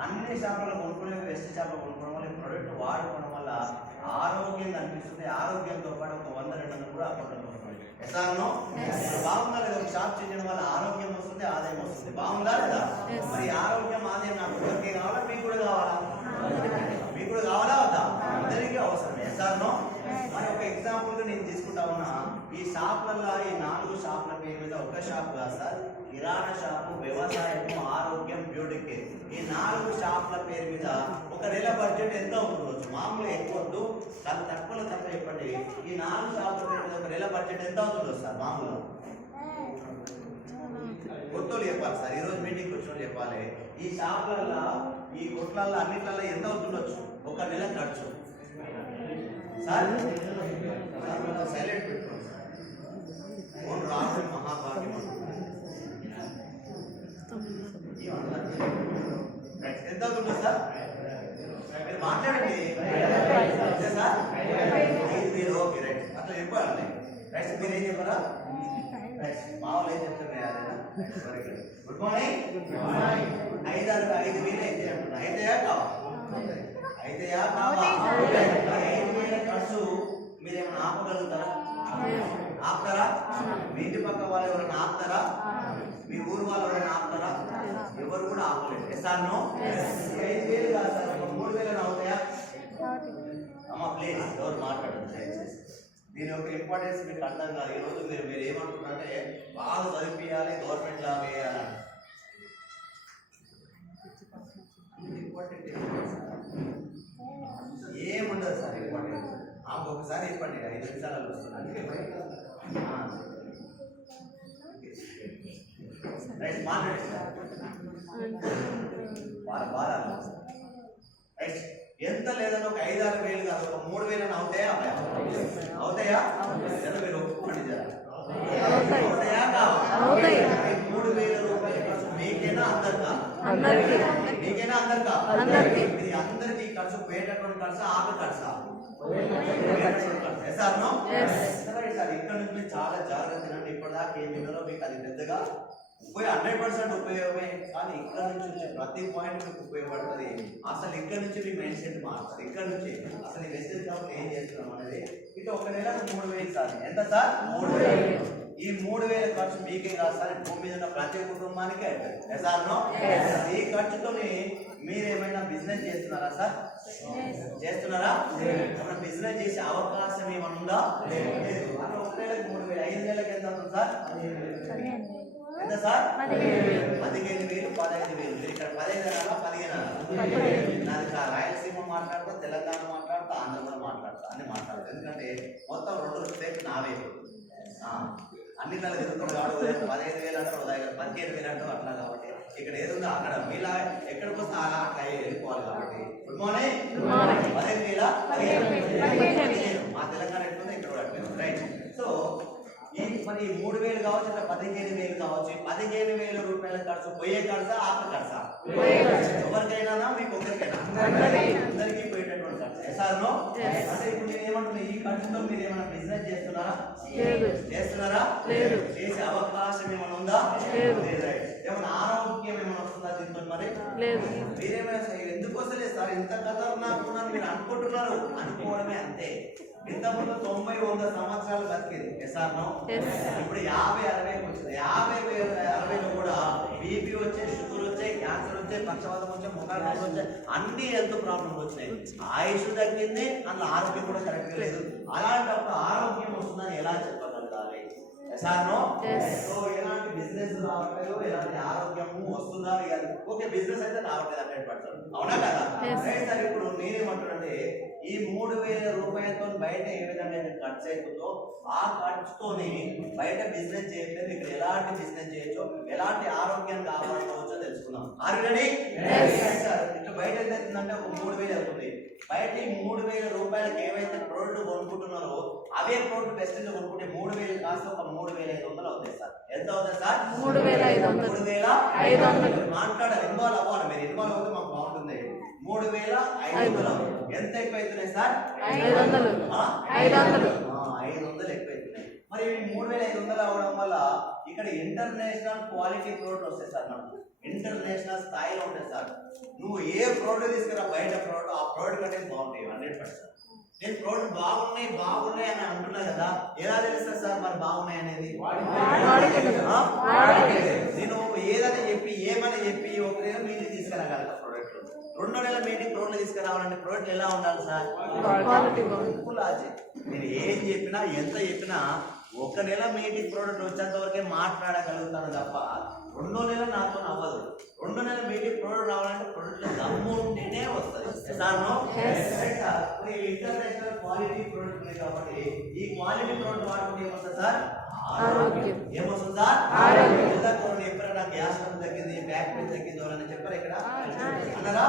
అన్ని షాపులలో కొనుక్కునే బెస్ట్ షాపులో కొనుక్కోవడం వల్ల ఈ ప్రోడక్ట్ వాడుకోవడం వల్ల ఆరోగ్యంగా అనిపిస్తుంది. ఆరోగ్యంతో పాటు ఒక 100-200 కూడా అకౌంట్లో వస్తుంది. ఎసానో బాగుందా లేదా? ఒక షాప్ చేయడం వల్ల ఆరోగ్యం వస్తుంది, ఆదాయం వస్తుంది. బాగుందా లేదా? మరి ఆరోగ్యం ఆదాయం నాకు ఒక్కరికే కావాలా, మీకు కూడా కావాలా? మీకు కూడా కావాలా వద్దా? అందరికీ అవసరం. ఎసానో మరి ఒక ఎగ్జాంపుల్ గా నేను తీసుకుంటా ఉన్నా. ఈ షాపులలో ఈ 4 షాపుల పేరు మీద ఒక షాప్ కాదు సార్, కిరాణా షాపు, వ్యవసాయము, ఆరోగ్యం, బ్యూటీ కేర్, ఈ 4 షాపుల పేరు మీద ఒక నెల బడ్జెట్ ఎంత ఉండవచ్చు? మామూలుగా ఎక్కువద్దు, చాలా తక్కువలో తక్కువ చెప్పండి. ఈ 4 షాపుల పేరు మీద ఒక నెల బడ్జెట్ ఎంత అవుతుందో సార్? మామూలుగా కొత్తలు చెప్పాలి సార్, ఈరోజు మీటింగ్కి వచ్చిన చెప్పాలి. ఈ షాపులలో ఈ కొట్లలో అన్నిట్లలో ఎంత అవుతుండొచ్చు ఒక నెల ఖర్చు సార్? సైలెంట్ పెట్టుకోండి సార్. ఫోన్ రావడం మహాభాగ్యం. ఎంత అవుతుందో సార్? మీరు మాట్లాడండి సార్. 5,000. ఓకే రైట్, అట్లా చెప్పాలండి. రైట్, మీరు ఏం చెప్పారా? మామూలు ఏం చెప్తున్నా? Good morning. 5,000 అయితే అంటున్నా. అయితేయా కావా? అయితేయా కావా? 5,000 ఖర్చు మీరేమైనా ఆపగలుగుతారా? ఆపుతారా? మీ ఇంటి పక్క వాళ్ళు ఎవరైనా ఆపుతారా? మీ ఊరు వాళ్ళు ఎవరైనా ఆపుతారా? ఎవరు కూడా ఆపలేదు. ఎసానో 5,000 కాదు సార్, 3,000 అవుతాయా? అమ్మ ప్లీజ్ ఎవరు మాట్లాడండి దయచేసి. దీని యొక్క ఇంపార్టెన్స్ మీకు అర్థం కాదు. ఈరోజు మీరు ఏమంటున్నారంటే బాగా చదివించాలి, గవర్నమెంట్ జాబ్ వేయాలని. ఇంపార్టెంట్ ఏముండదు సార్. ఇంపార్టెంట్ ఒకసారి చెప్పండి, 5 నిమిషాలలో వస్తున్నాను. రైట్, మాట్లాడండి సార్. రైట్, ఎంత లేదని ఒక 5-6 వేలు కాదు, ఒక 3,000 అవుతాయా? అవుతాయా? మీరు ఒప్పుకోండి జరా. అవుతాయా కావా? 3,000 రూపాయలు ఖర్చు మీకేనా అందరికా? మీకేనా అందరికా? ఇది అందరికీ ఖర్చు, పోయేటటువంటి ఖర్చు, ఆపే ఖర్చు. సార్ ఇక్కడ నుంచి చాలా జాగ్రత్తగా ఇప్పటిదాకా ఏం విన్నారో మీకు అది పెద్దగా 100% ఉపయోగమే. కానీ ఇక్కడ నుంచి వచ్చే ప్రతి పాయింట్ మీకు ఉపయోగపడుతుంది. అసలు ఇక్కడ నుంచి మీ మైండ్ సెట్ మారుతుంది. ఇక్కడ నుంచి అసలు ఈ మెసేజ్ కాబట్టి ఏం చేస్తున్నాం అనేది. ఇటు ఒక నెలకు 3,000 సార్. ఎంత సార్? 3,000. ఈ 3,000 ఖర్చు మీకే కాదు సార్, భూమి మీద ఉన్న ప్రతి కుటుంబానికి అవుతుంది. సార్నో ఈ ఖర్చుతోని మీరేమైనా బిజినెస్ చేస్తున్నారా సార్? చేస్తున్నారా? ఏమైనా బిజినెస్ చేసే అవకాశం ఏమైనా ఉందా? లేదు. అట్లా ఒక నెలకు 3,000, 5 నెలలకు ఎంత అవుతుంది సార్? ఎంత సార్? 15,000, 15,000. మీరు ఇక్కడ 15 అనాలా 15 అనాలా? నాది రాయలసీమ మాట్లాడతా, తెలంగాణ మాట్లాడతా, ఆంధ్రలో మాట్లాడతా, అన్ని మాట్లాడతా. ఎందుకంటే మొత్తం 2 స్టేట్ నావే. అన్ని నెలలు తిరుగుతుంది కాబట్టి 15,000 అంటారు, 15,000 అంటారు, అట్లా. కాబట్టి ఇక్కడ ఏదుందో అక్కడ మీలా ఎక్కడికి వస్తే అలా అట్లా వెళ్ళిపోవాలి. కాబట్టి గుడ్ మార్నింగ్. 15,000 మా తెలంగాణ ఎట్లుందో ఇక్కడ కూడా అట్లేదు. రైట్. సో మరి 3,000 కావచ్చు, అట్లా 15,000 కావచ్చు. 15,000 రూపాయల ఖర్చు పోయే ఖర్చా, ఆపే ఖర్చా? ఎవరికైనా మీకు ఒక్కరికైనా? అందరికీ పోయేటటువంటి ఖర్చు. ఎసార్నో అంటే ఇప్పుడు నేను ఏమంటున్నా, ఈ ఖర్చుతో మీరు ఏమైనా బిజినెస్ చేస్తున్నారా? చేస్తున్నారా? చేసే అవకాశం ఏమైనా ఉందా? ఏమైనా ఆరోగ్యం ఏమైనా వస్తుందా దీంతో? మరి మీరేమైనా ఎందుకు వస్తలేదు సార్? ఇంత ఖతర్నాకున్నాను మీరు అనుకుంటున్నారు. అనుకోవడమే అంతే. ఇంతకుముందు 90-100 సంవత్సరాలు బతికేది. ఎసార్నో ఇప్పుడు 50-60 వచ్చింది. 50-60లో కూడా బీపీ వచ్చాయి, షుగర్ వచ్చాయి, క్యాన్సర్ వచ్చాయి, పక్షవాతం వచ్చాయి, ముఖాలు వచ్చాయి, అన్ని హెల్త్ ప్రాబ్లమ్స్ వచ్చినాయి. ఆయుష్ తగ్గింది, అందులో ఆరోగ్యం కూడా కరెక్ట్ లేదు. అలాంటప్పుడు ఆరోగ్యం వస్తుందని ఎలా చెప్పగలగాలి? ఎసార్నో సో ఎలాంటి బిజినెస్ రావట్లేదు, ఎలాంటి ఆరోగ్యము వస్తుందా? ఓకే, బిజినెస్ అయితే రావట్లేదు 100%. అవునా కదా? సార్ ఇప్పుడు నేనేమంటానంటే ఈ 3,000 రూపాయలతో బయట ఏ విధంగా ఖర్చు అవుతుందో ఆ ఖర్చుతోని బయట బిజినెస్ చేయట్లేదు. ఇక్కడ ఎలాంటి బిజినెస్ చేయొచ్చో, ఎలాంటి ఆరోగ్యాన్ని కాపాడుకోవచ్చో తెలుసుకుందాం. ఆల్రెడీ సార్ ఇట్లా బయట ఎంత అవుతుందంటే ఒక 3,000 అవుతుంది. బయట ఈ 3,000 రూపాయలకి ఏవైతే ప్రోడక్ట్ కొనుక్కుంటున్నారో అవే ప్రోడక్ట్ బెస్ట్ కొనుక్కుంటే 3,000 కాస్త ఒక 3,500 అవుతాయి సార్. ఎంత అవుతుంది సార్? 3,500. మాట్లాడాలి, ఇన్వాల్వ్ అవ్వాలి. మీరు ఇన్వాల్వ్ అవుతే మాకు బాగుంటుంది. 3,500 ఎంత ఎక్కువ అవుతున్నాయి సార్? 500 ఎక్కువైతున్నాయి. మరి 3,500 అవడం వల్ల ఇక్కడ ఇంటర్నేషనల్ క్వాలిటీ ప్రోడక్ట్ వస్తాయి సార్. మనకు ఇంటర్నేషనల్ స్థాయిలో ఉంటాయి సార్. నువ్వు ఏ ప్రోడక్ట్ తీసుకురా బయట ప్రోడక్ట్ ఆ ప్రోడక్ట్ కంటే బాగుంటాయి 100%. నేను ప్రోడక్ట్ బాగున్నాయి అని అంటున్నా కదా, ఎలా తెలుస్తుంది సార్ మరి బాగున్నాయి అనేది? నేను ఏమని చెప్పి ఒక నెల మీటింగ్ తీసుకురాగలగా ప్రోడక్ట్, 2 నెలల మీటింగ్ ప్రోడక్ట్ తీసుకురావాలంటే ప్రోడక్ట్ ఎలా ఉండాలి సార్? నేను ఏం చెప్పినా ఎంత చెప్పినా 1 నెల మీటింగ్ ప్రోడక్ట్ వచ్చేంత వరకే మాట్లాడగలుగుతాను తప్ప 2వ నెల నాతో అవ్వదు. 2వ నెల మీటింగ్ ప్రోడక్ట్ రావాలంటే ప్రోడక్ట్ దమ్ము ఉంటేనే వస్తుంది. ఇంటర్నేషనల్ క్వాలిటీ ప్రోడక్ట్ ఉంది కాబట్టి ఈ క్వాలిటీ ప్రోడక్ట్ వాడుకుంటే ఏమొస్తుంది సార్? ఏమొస్తుంది సార్? ఎప్పుడైనా గ్యాస్ తగ్గింది, బ్యాక్ పెయిన్ తగ్గింది అని చెప్పారు ఇక్కడ అన్నారా?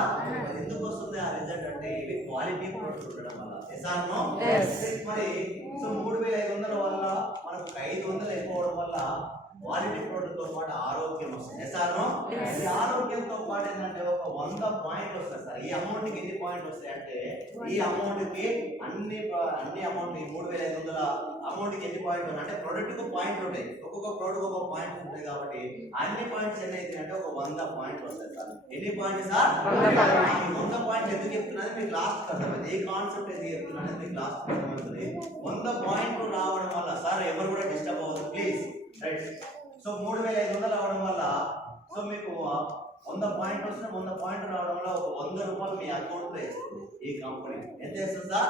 ఎందుకు వస్తుంది ఆ రిజల్ట్ అంటే ఇవి క్వాలిటీ ప్రోడక్ట్ ఉండడం వల్ల. మరి సో 3500 వల్ల మనకు 500 ఎక్కువడం వల్ల క్వాలిటీ ప్రోడక్ట్ తో పాటు ఆరోగ్యం వస్తుంది. ఈ ఆరోగ్యంతో పాటు ఏంటంటే ఒక 100 పాయింట్లు వస్తాయి సార్. ఈ అమౌంట్ కి ఎన్ని పాయింట్లు వస్తాయి అంటే ఈ అమౌంట్ కి అన్ని అమౌంట్ 3500 అమౌంట్ కి ఎన్ని పాయింట్లు అంటే ప్రొడక్ట్ కు పాయింట్లు ఉంటాయి. ఒక్కొక్క ప్రోడక్ట్ ఒక్కొక్క పాయింట్స్ ఉంటాయి కాబట్టి అన్ని పాయింట్స్ ఎన్ని అయితే అంటే ఒక 100 పాయింట్లు వస్తాయి సార్. ఎన్ని పాయింట్స్ సార్? 100 పాయింట్స్ ఎందుకు చెప్తున్నది మీకు లాస్ట్ అర్థమైంది. ఏ కాన్సెప్ట్ ఎందుకు చెప్తున్నది మీకు లాస్ట్ అర్థమవుతుంది. 100 పాయింట్లు రావడం వల్ల సార్ ఎవరు కూడా డిస్టర్బ్ అవ్వదు ప్లీజ్, రైట్? సో 3500 అవడం వల్ల సో మీకు 100 పాయింట్ వస్తే 100 పాయింట్ రావడం వల్ల ఒక 100 రూపాయలు మీ అకౌంట్ లో వేస్తుంది ఈ కంపెనీ. ఎంత వేస్తుంది సార్?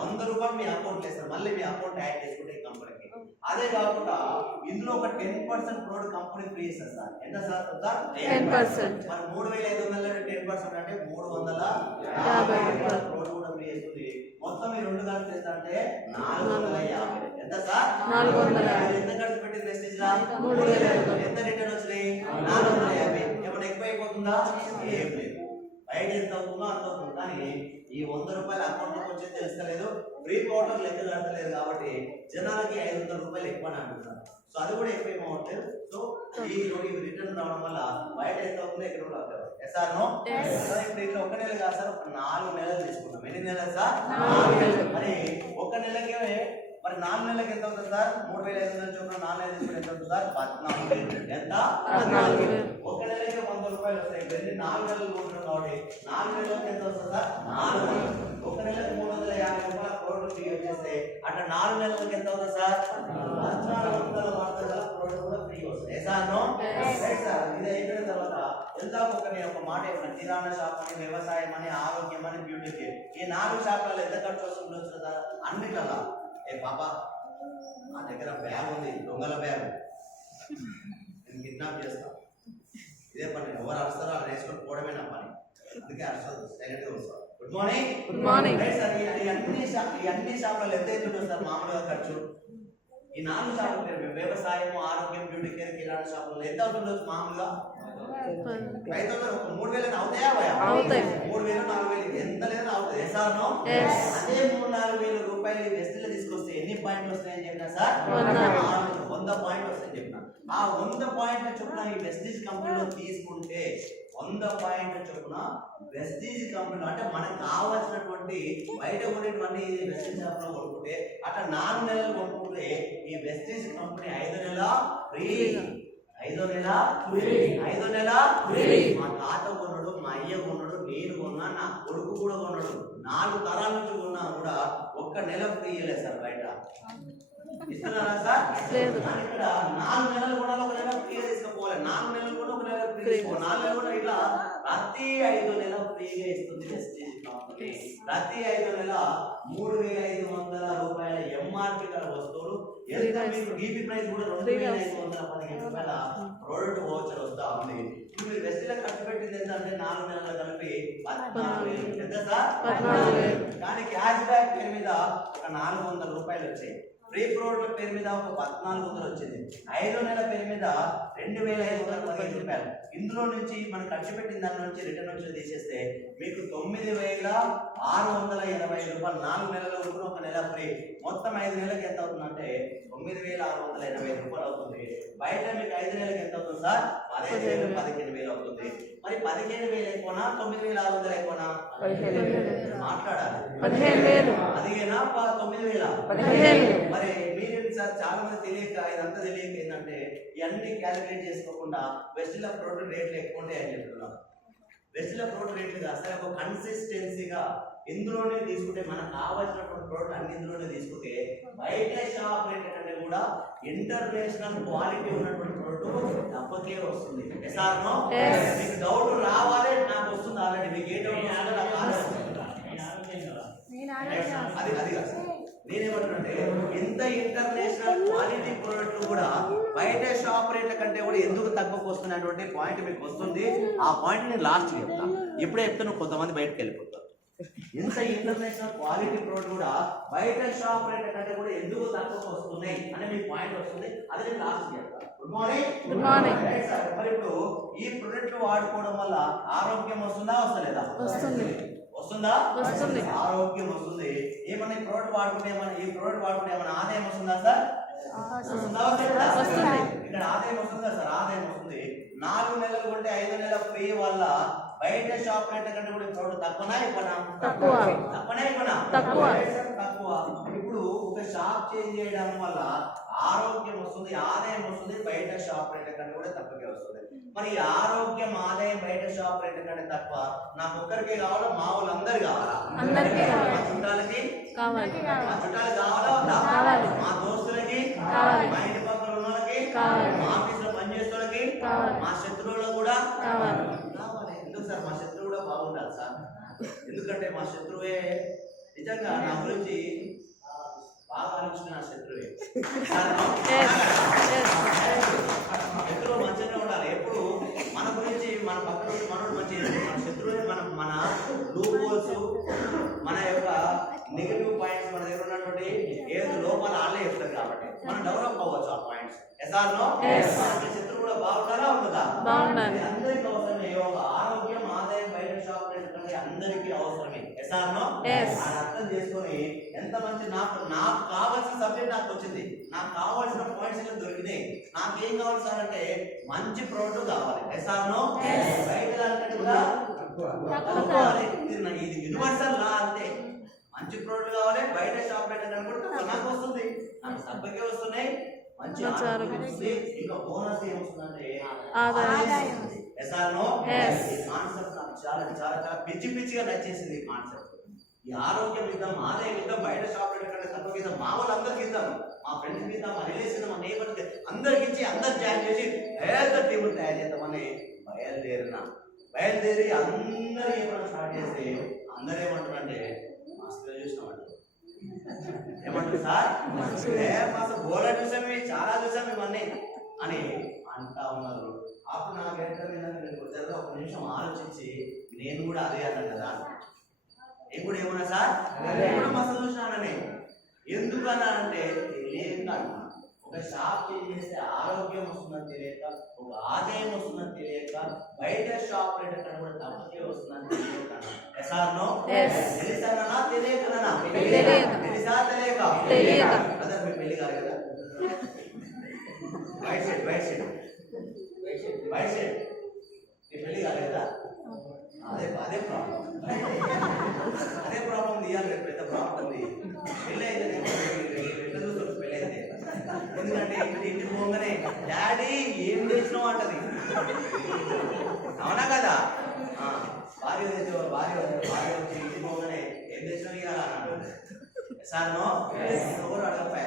100 రూపాయలు మీ అకౌంట్ వేస్తారు. మళ్ళీ మీ అకౌంట్ యాడ్ చేసుకుంటే ఈ కంపెనీకి. అదే కాకుండా ఇందులో ఒక 10% ప్రోడక్ట్ కంపెనీ ఫ్రీ ఇస్తారు సార్. ఎంత సార్? 10%. మరి 3500 10% అంటే 350 ప్రోడక్ట్ కూడా ఫ్రీ ఇస్తుంది. మొత్తం ఈ 2 కలిపి ఎంత అంటే 450. ఎంత సార్? 450. ఎంత ఖర్చు పెట్టింది వెస్టేజ్ లా? 3000. ఎంత రిటర్న్ వచ్చినాయి? 450. ఏమైనా ఎక్కువ అయిపోతుందా? ఏం లేదు. బయట ఎంత అవుతుందో అంత అవుతుంది. కానీ ఈ 100 రూపాయలు అకౌంట్ లోకి వచ్చేది తెలుస్తలేదు, ఫ్రీ పౌడర్ లెక్క కట్టలేదు కాబట్టి జనాలకి 500 రూపాయలు ఎక్కువ అంటున్నారు. సో అది కూడా ఎక్కువ ఏమవుతుంది. సో ఈ రిటర్న్ రావడం వల్ల బయట ఎంత అవుతుందో ఇక్కడ కూడా అవుతుంది. సార్ నో ఇప్పుడు ఇట్లా 1 నెల కాదు సార్, ఒక 4 నెలలు తీసుకుంటాం. ఎన్ని నెలలు సార్? 4 నెలలు. మరి 1 నెలకే మరి 4 నెలలకు ఎంత అవుతుంది సార్? 3500 చొప్పున 4 నెలలు తీసుకుంటే ఎంత అవుతుంది సార్? 14,000. ఎంత? 14,000. 1 నెలకే 100 రూపాయలు వస్తాయి. వెళ్ళి 4 నెలలు పోతున్నాం కాబట్టి 4 నెలలకు ఎంత వస్తుంది సార్? 400. 1 నెలకు 350 రూపాయల ప్రోడక్ట్ ఫ్రీ వచ్చేస్తే అట్లా 4 నెలలకు ఎంత అవుతుంది సార్? 1400 వార్తల ప్రోడక్ట్ కూడా ఫ్రీ వస్తుంది. Sir no right sir. ఇది అయిపోయిన తర్వాత ఎందాక ఒక మాట చెప్పిన కిరాణా షాప్ అని, వ్యవసాయం అని, ఆరోగ్యం అని, బ్యూటీకి ఈ 4 షాపులలో ఎంత ఖర్చు వస్తుంది సార్? అన్నిట్లలో ఏ పాపా నా దగ్గర బ్యాగ్ ఉంది, దొంగల బ్యాగ్, నేను కిడ్నాప్ చేస్తా. ఇదే పని. ఎవరు అరుస్తారో అలా వేసుకొని పోవడమే నా పని. అందుకే అరుస్తారు, సైలెంట్గా వస్తారు. Good morning. Good morning sir. ఈ అన్ని షాపులలో ఎంత అవుతుంది సార్ మామూలుగా ఖర్చు? ఈ 4 షాపుల పేరు వ్యవసాయం, ఆరోగ్యం, బ్యూటీ కేర్, కిరాణా షాపులలో ఎంత అవుతుండొచ్చు మామూలుగా? 5,000. 3,000 అవుతాయా? 3,000 4,000 ఎంత లేదా అవుతాయి సార్? నో. అదే 3,000-4,000 రూపాయలు వెస్టిలో తీసుకొస్తే ఎన్ని పాయింట్లు వస్తాయని చెప్పినా సార్? 100 పాయింట్లు వస్తాయని చెప్పిన. ఆ 100 పాయింట్ల చొప్పున ఈ వెస్టీజ్ కంపెనీలో తీసుకుంటే 100 పాయింట్ల చొప్పున వెస్టీజ్ కంపెనీలో అంటే మనకు కావాల్సినటువంటి బయట కొనేటువంటి వెస్టీజ్ షాప్ లో కొనుక్కుంటే అట్లా 4 నెలలు కొనుక్కుంటే ఈ వెస్టీజ్ కంపెనీ 5 నెలల ఫ్రీ. 5వ నెల ఫ్రీ. 5వ నెల ఫ్రీ. మా తాత కొన్నాడు, మా అయ్య కొన్నాడు, నేను కొన్నా, నా కొడుకు కూడా కొన్నాడు. 4 తరాల నుంచి కొన్నా కూడా 1 నెల ఫ్రీ ఇవ్వలేదు సార్. బయట ఇస్తున్నారా సార్? ఇక్కడ 4 నెలలు కూడా 1 నెల ఫ్రీ తీసుకుపోవాలి. 4 నెలలు కూడా 1 నెల ఫ్రీ తీసుకోవాలి. 4 నెలలు కూడా ఇట్లా ప్రతి 5 నెల ఫ్రీగా ఇస్తుంది వెస్టీజ్ కంపెనీ. ప్రతి 5 నెల 3,500 రూపాయల ఎంఆర్పి గల వస్తువులు ఎంత మీకు డీపీ ప్రైస్ కూడా 2,515 రూపాయల ప్రోడక్ట్ వోచర్ వస్తా ఉంది. ఇప్పుడు మీరు వెస్టీలో ఖర్చు పెట్టింది ఎంత అంటే 4 నెలలు కలిపి 14,000. ఎంత సార్? 14,000. కానీ క్యాష్ బ్యాక్ పేరు మీద ఒక 400 రూపాయలు వచ్చాయి. ఫ్రీ ప్రోడక్ట్ పేరు మీద ఒక 1,400 వచ్చింది. 5వ నెల పేరు మీద 2,515 రూపాయలు. ఇందులో నుంచి మనం ఖర్చు పెట్టిన దాని నుంచి రిటర్న్ వచ్చి తీసేస్తే మీకు 9,680 రూపాయలు 4 నెలలు ఉంటుంది. 1 నెల ఫ్రీ. మొత్తం 5 నెలలకు ఎంత అవుతుందంటే 9,680 రూపాయలు అవుతుంది. బయట మీకు 5 నెలలకు ఎంత అవుతుంది సార్? 15,000 15,000 అవుతుంది. మరి 15,000 ఎక్కువనా 9,600 ఎక్కువనా? మాట్లాడాలి. 15,000 9,000 మరి మీరు సార్ చాలా మంది తెలియక ఇదంతా తెలియక ఏంటంటే ఇవన్నీ క్యాలిక్యులేట్ చేసుకోకుండా వెస్టిల్ ఆఫ్ ప్రోడక్ట్ రేట్లు ఎక్కువ ఉంటాయి అని చెప్తున్నారు. వెస్టిల్ ఆఫ్ ప్రోడక్ట్ రేట్లు అసలు ఒక కన్సిస్టెన్సీగా ఇందులోనే తీసుకుంటే మనకు కావాల్సినటువంటి ప్రోడక్ట్ అన్ని ఇందులోనే తీసుకుంటే బయట షాప్ రేట్ కంటే కూడా ఇంటర్నేషనల్ క్వాలిటీ ఉన్నటువంటి ప్రోడక్ట్ తప్పకే వస్తుంది. మీకు డౌట్ రావాలి, నాకు వస్తుంది ఆల్రెడీ. మీకు ఏ డౌట్ అది కాదు. నేనేమంటున్నాంటే ఇంత ఇంటర్నేషనల్ క్వాలిటీ ప్రోడక్ట్ కూడా బయట షాప్ రేట్ల కంటే కూడా ఎందుకు తక్కువకు వస్తున్నటువంటి పాయింట్ మీకు వస్తుంది. ఆ పాయింట్ నేను లాస్ట్ చెప్తాను. ఇప్పుడే చెప్తాను, కొంతమంది బయటకు వెళ్ళిపోతారు. ఇంత ఇంటర్నేషనల్ క్వాలిటీ ప్రోడక్ట్ కూడా బయట షాప్ రేట్ల కంటే కూడా ఎందుకు తక్కువకు వస్తున్నాయి అనే మీకు పాయింట్ వస్తుంది. అది నేను లాస్ట్ చెప్తాను. Good morning. మరి ఇప్పుడు ఈ ప్రోడక్ట్ వాడుకోవడం వల్ల ఆరోగ్యం వస్తుందా వస్తలేదా? వస్తుంది. ఆరోగ్యం వస్తుంది. ఏమన్నా ఈ ప్రోడక్ట్ వాడుకుంటే ఏమన్నా ఆదాయం వస్తుందా సార్? ఇక్కడ ఆదాయం వస్తుందా సార్? ఆదాయం వస్తుంది. 4 నెలలు కొంటే 5 నెలల ఫ్రీ వల్ల బయట షాప్ రేట్ కంటే కూడా ప్రోడక్ట్ తక్కువనా తక్కువ. ఇప్పుడు ఒక షాప్ చేంజ్ చేయడం వల్ల ఆరోగ్యం వస్తుంది, ఆదాయం వస్తుంది. బయట షాప్ రేట్ కంటే కూడా తక్కువగా వస్తుంది. మరి ఆరోగ్యం, ఆదాయం బయట షాప్ రేట్ కంటే తక్కువ నాకు ఒక్కరికే కావాలా? మా వాళ్ళందరూ కావాలా? చుట్టాలకి కావాలా? మా దోస్తులకి, మా ఇంటి పక్కన ఉన్న వాళ్ళకి, మా ఆఫీస్ లో పనిచేసే వాళ్ళకి, మా శత్రువులకు కూడా కావాలి. ఎందుకు సార్? మా శత్రువు కూడా బాగుండాలి సార్. ఎందుకంటే మా శత్రువే నిజంగా నా గురించి బాగా ఆలోచన. నా శత్రువే శత్రువు మంచిగా ఉండాలి. ఎప్పుడు మన గురించి, మన పక్కన మనోడు మంచి, మన శత్రువే మన లూప్ హోల్స్, మన యొక్క నెగటివ్ పాయింట్స్, మన దగ్గర ఉన్నటువంటి ఏదో లోపాలు వాళ్ళే చెప్తారు. కాబట్టి మనం డెవలప్ అవ్వచ్చు ఆ పాయింట్స్. శత్రువు కూడా బాగుండాలా ఉంటుందా? అందరికీ అవసరమే. ఆరోగ్యం, ఆదాయం బయట షాప్ రేట్ కంటే అందరికీ అవసరమే. అర్థం చేసుకొని ఎంత మంచి నాకు కావాల్సిన సబ్జెక్ట్ నాకు వచ్చింది, నాకు కావాల్సిన పాయింట్స్ దొరికినాయి. నాకేం కావాలి సార్ అంటే మంచి ప్రోడక్ట్ కావాలి. బయట దానికంటే కూడా ఇది యూనివర్సల్ లా. అంతే, మంచి ప్రోడక్ట్ కావాలి. బయట షాప్ రేట్ కంటే నాకు వస్తుంది, నాకు సబ్బకే వస్తున్నాయి. మంచి ఇంకా బోనస్ ఏమొస్తుందంటే ఆదాయం. కాన్సెప్ట్ నాకు చాలా చాలా చాలా పిచ్చిగా నచ్చేసింది. ఈ కాన్సెప్ట్, ఈ ఆరోగ్యం ఇద్దాం, ఆదాయం ఇద్దాం, బయట షాప్ రేట్ కంటే తక్కువ ఇద్దాం, మా వాళ్ళందరికీ ఇద్దాం, మా ఫ్రెండ్స్కి ఇద్దాం, మా రిలేషన్, మా నేబర్స్ అందరికి ఇచ్చి అందరు జాయిన్ చేసి పెద్ద టీములు తయారు చేద్దామని బయలుదేరి అందరూ ఏమన్నా స్టార్ట్ చేస్తే అందరూ ఏమంటారంటే మాస్టర్ చూసినామంటారు. ఏమంటారు సార్? మాస్టర్ గోళ చూసాం, చాలా చూసాం ఇవన్నీ అని అంటా ఉన్నారు. అప్పుడు నాకు ఏంటంటే ఒక నిమిషం ఆలోచించి నేను కూడా అదే అన్నాను కదా. నేను కూడా ఏమన్నా సార్ మస్తు చూసినానని. ఎందుకన్నానంటే తెలియక అన్నా. ఒక షాప్ చేంజ్ చేస్తే ఆరోగ్యం వస్తుందని తెలియక, ఒక ఆదాయం వస్తుందని తెలియక, బయట షాప్ రేట్ అక్కడ కూడా తప్పకే వస్తుందని తెలియక. తెలుసా తెలియకనా? తెలుసా తెలియక? అదే మీరు పెళ్లి కాదు కదా. వైట్ షర్ట్ నీ పెళ్లి కాలేదా? అదే ప్రాబ్లం. అదే ప్రాబ్లం తీయాలి. పెద్ద ప్రాబ్లం ఉంది. పెళ్ళి అయితే ఎట్లా చూస్తుంది? పెళ్ళి అయితే ఎందుకంటే ఇంటికి పోగానే డాడీ ఏం చేసినావు అంటది. అవునా కదా? భార్య వచ్చి ఇంటికి పోగానే ఏం చేసినావు ఇక అన్నాడు. సార్ ఎవరు అడగపాయ,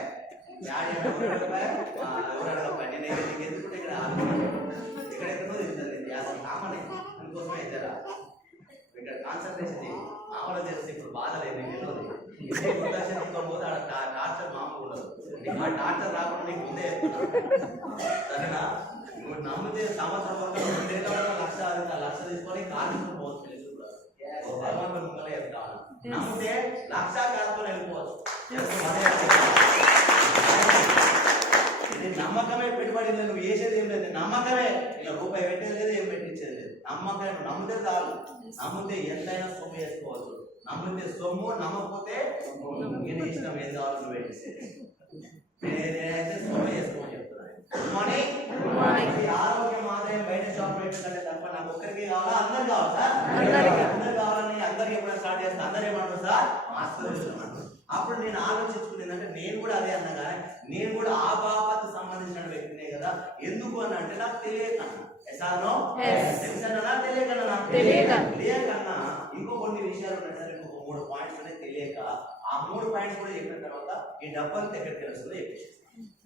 డాడీ ఎవరు అడగపాయ. నేను ఎందుకుంటే ఎక్కడెక్కడో తింటుంది కామని అందుకోసమే ఇద్దరా ఇక్కడ కాన్సన్ట్రేషన్ మామూలు చేస్తే ఇప్పుడు బాధ లేదు. పోతే టార్చర్ మామూలు ఉండదు. ఆ టార్చర్ రాకుండా నీకు ముందే సరేనా? నువ్వు నమ్మితే సంవత్సరం వరకు లక్ష తీసుకొని కార్మికులు పోవచ్చు. భగవంతుడు ముంగలే చెప్తాను. నమ్మితే లక్ష కాదుకొని వెళ్ళిపోవచ్చు. నమ్మకమే పెట్టుబడి లేదు, నువ్వు వేసేది ఏం లేదు. నమ్మకమే, ఇలా రూపాయి పెట్టేది లేదు, ఏం పెట్టించేది లేదు. నమ్మకమే. నమ్మితే చాలు. నమ్మితే ఎంతైనా సొమ్ము వేసుకోవచ్చు. నమ్మితే సొమ్ము, నమ్మకపోతే నేను ఇష్టం ఏం కావాలి నువ్వు పెట్టేసేది. నేనైతే సొమ్ము వేసుకోమని చెప్తున్నాను. ఆరోగ్యం, ఆదాయం బయట షాప్ రేట్ కంటే తప్ప నాకు ఒక్కరికి కావాలా? అందరు కావాలి సార్. అందరు కావాలని అందరికి ఎప్పుడైనా స్టార్ట్ చేస్తే అందరు ఏమంటారు సార్? మాస్టర్ అప్పుడు నేను ఆలోచించుకునేదంటే నేను కూడా అదే అన్నా కానీ నేను కూడా ఆ బాబాకు సంబంధించిన వ్యక్తినే కదా. ఎందుకు అని అంటే నాకు తెలియకన్నా తెలుసన్నా తెలియకన్నా ఇంకో కొన్ని విషయాలు ఉన్నాయి సార్. ఇంకొక 3 పాయింట్స్ ఉన్నాయి తెలియక. ఆ 3 పాయింట్స్ కూడా చెప్పిన తర్వాత ఈ డబ్బంతా ఎక్కడికి తెలుస్తుందో చెప్పేసి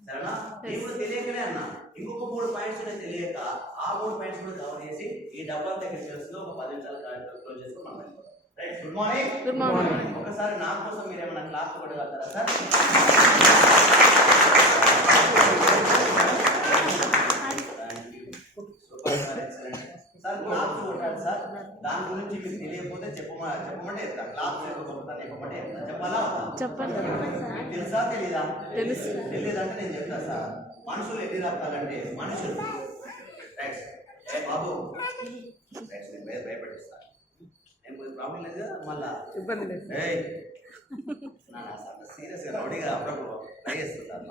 సరేనా. ఇప్పుడు తెలియకనే అన్నా ఇంకొక 3 పాయింట్స్ ఉన్నాయి తెలియక. ఆ 3 పాయింట్స్ కూడా కవర్ చేసి ఈ డబ్బంతా ఎక్కడికి తెలుస్తుందో ఒక 10 నిమిషాలు క్లోజ్ చేసుకుని మనం వెళ్ళిపోతాం. Right. Good morning. Good morning. ఒకసారి నా కోసం మీరు ఏమైనా క్లాస్ కొట్టగలుగుతారా సార్? సార్ క్లాస్ కొట్టాలి సార్. దాని గురించి మీకు తెలియకపోతే చెప్పమంటే చెప్తా. క్లాస్ చెప్పమంటే చెప్తా. చెప్పాలా? చెప్పండి. తెలుసా తెలీదా? తెలియదంటే నేను చెప్తా సార్. మనుషులు ఎన్ని రకాలంటే మనుషులు రైట్. ఏ బాబు రైట్ నేను భయపడిస్తాను. నేను కొంచెం ప్రాబ్లం లేదు కదా మళ్ళా ఇబ్బంది లేదు. సీరియస్ గా రౌడీగా అప్పుడప్పుడు ట్రై చేస్తుంటారు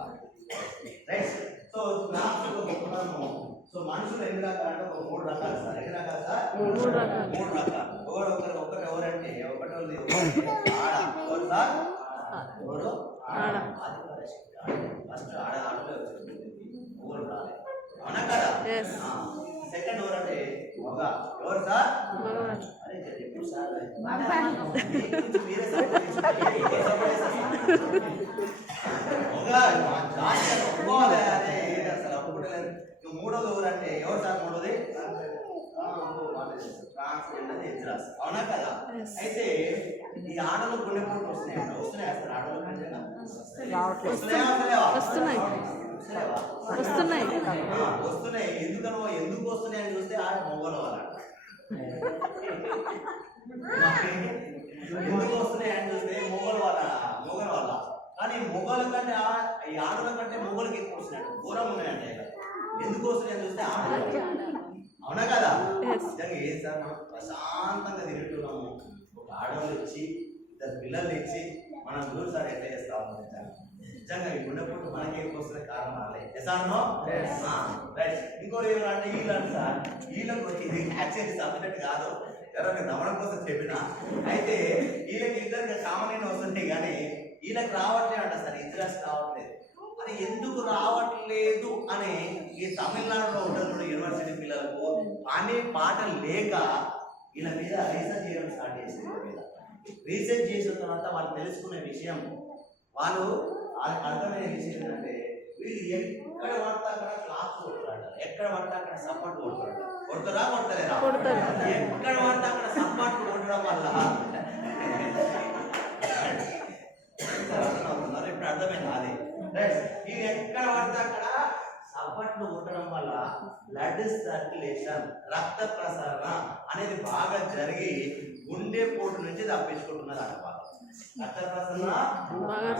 రైట్. సో సో మనుషులు ఎన్ని రకాలంటే ఒక 3 రకాలు సార్. ఎన్ని రకాలు సార్? 3 రకాలు. ఒకరు ఎవరంటే ఒకటి ఆడ. ఎవరు సార్? ఎవరు? ఫస్ట్ ఆడలో వచ్చింది ఊరు రాలేదు అవునా కదా. సెకండ్ ఎవరంటే మగ. ఎవరు సార్? అరే ఎప్పుడు సార్ మీరే ఒప్పుకోవాలి. అదే అసలు ఒప్పుకోలేదు. మూడోది ఎవరంటే ఎవరు సార్? మూడోది ట్రాన్స్జెండర్ ఎగ్జాస్ అవునా కదా. అయితే ఈ ఆటలు గుండెపోటు వస్తున్నాయి సార్. ఆటలు వస్తున్నాయి. ఎందుకు వస్తున్నాయి అని చూస్తే ఆ మొగల వాళ్ళ ఎందుకు వస్తున్నాయి అని చూస్తే మొగల వాళ్ళ కానీ మొగల కంటే ఈ ఆటల కంటే మొగలకి ఎక్కువ వస్తున్నాయి. ఘోరం ఉన్నాయంటే ఎందుకు వస్తున్నాయని చూస్తే ఆటలు అవునా కదా. నిజంగా ఏం సార్ మనం ప్రశాంతంగా తిరుగుతున్నాము. ఒక ఆడవాళ్ళు ఇచ్చి 2 పిల్లలు ఇచ్చి మనం గురువు సార్ ఎట్లా చేస్తాము. నిజంగా ఈ గుండెపోటు మనకి ఎక్కువ వస్తున్న కారణం వాళ్ళే. రైట్. ఇంకోటి ఏమంటే వీళ్ళంటే సార్ వీళ్ళకి ఇది యాక్చువల్లీ సబ్జెక్ట్ కాదు. ఎవరైనా నమ్మడం కోసం చెప్పిన అయితే వీళ్ళకి ఇద్దరికి కామన్ వస్తుంటాయి కానీ వీళ్ళకి రావట్లేదు అంట సార్. ఇద్దరు రావట్లేదు. అది ఎందుకు రావట్లేదు అని ఈ తమిళనాడులో ఉంటుంది యూనివర్సిటీ పిల్లలకు పని పాటలు లేక వీళ్ళ మీద రీసెర్చ్ చేయడం స్టార్ట్ చేసింది. రీసెర్చ్ చేసిన తర్వాత వాళ్ళు తెలుసుకునే విషయం వాళ్ళకు అర్థమయ్యే విషయం ఏంటంటే వీళ్ళు ఎక్కడ పడితే అక్కడ క్లాస్ కొడతారు. ఎక్కడ పడితే అక్కడ సపోర్ట్ కొడతారు. కొడతారా కొడతలేరా? ఎక్కడ పడితే అక్కడ సపోర్ట్ కొట్టడం వల్ల ఇప్పుడు అర్థమైంది. అదే ఇవి ఎక్కడ పడితే అక్కడ సపోర్ట్లు కొట్టడం వల్ల బ్లడ్ సర్క్యులేషన్ రక్త ప్రసరణ అనేది బాగా జరిగి గుండెపోటు నుంచి తప్పించుకుంటున్నారు అన్నమాట. రక్త ప్రసరణ బాగా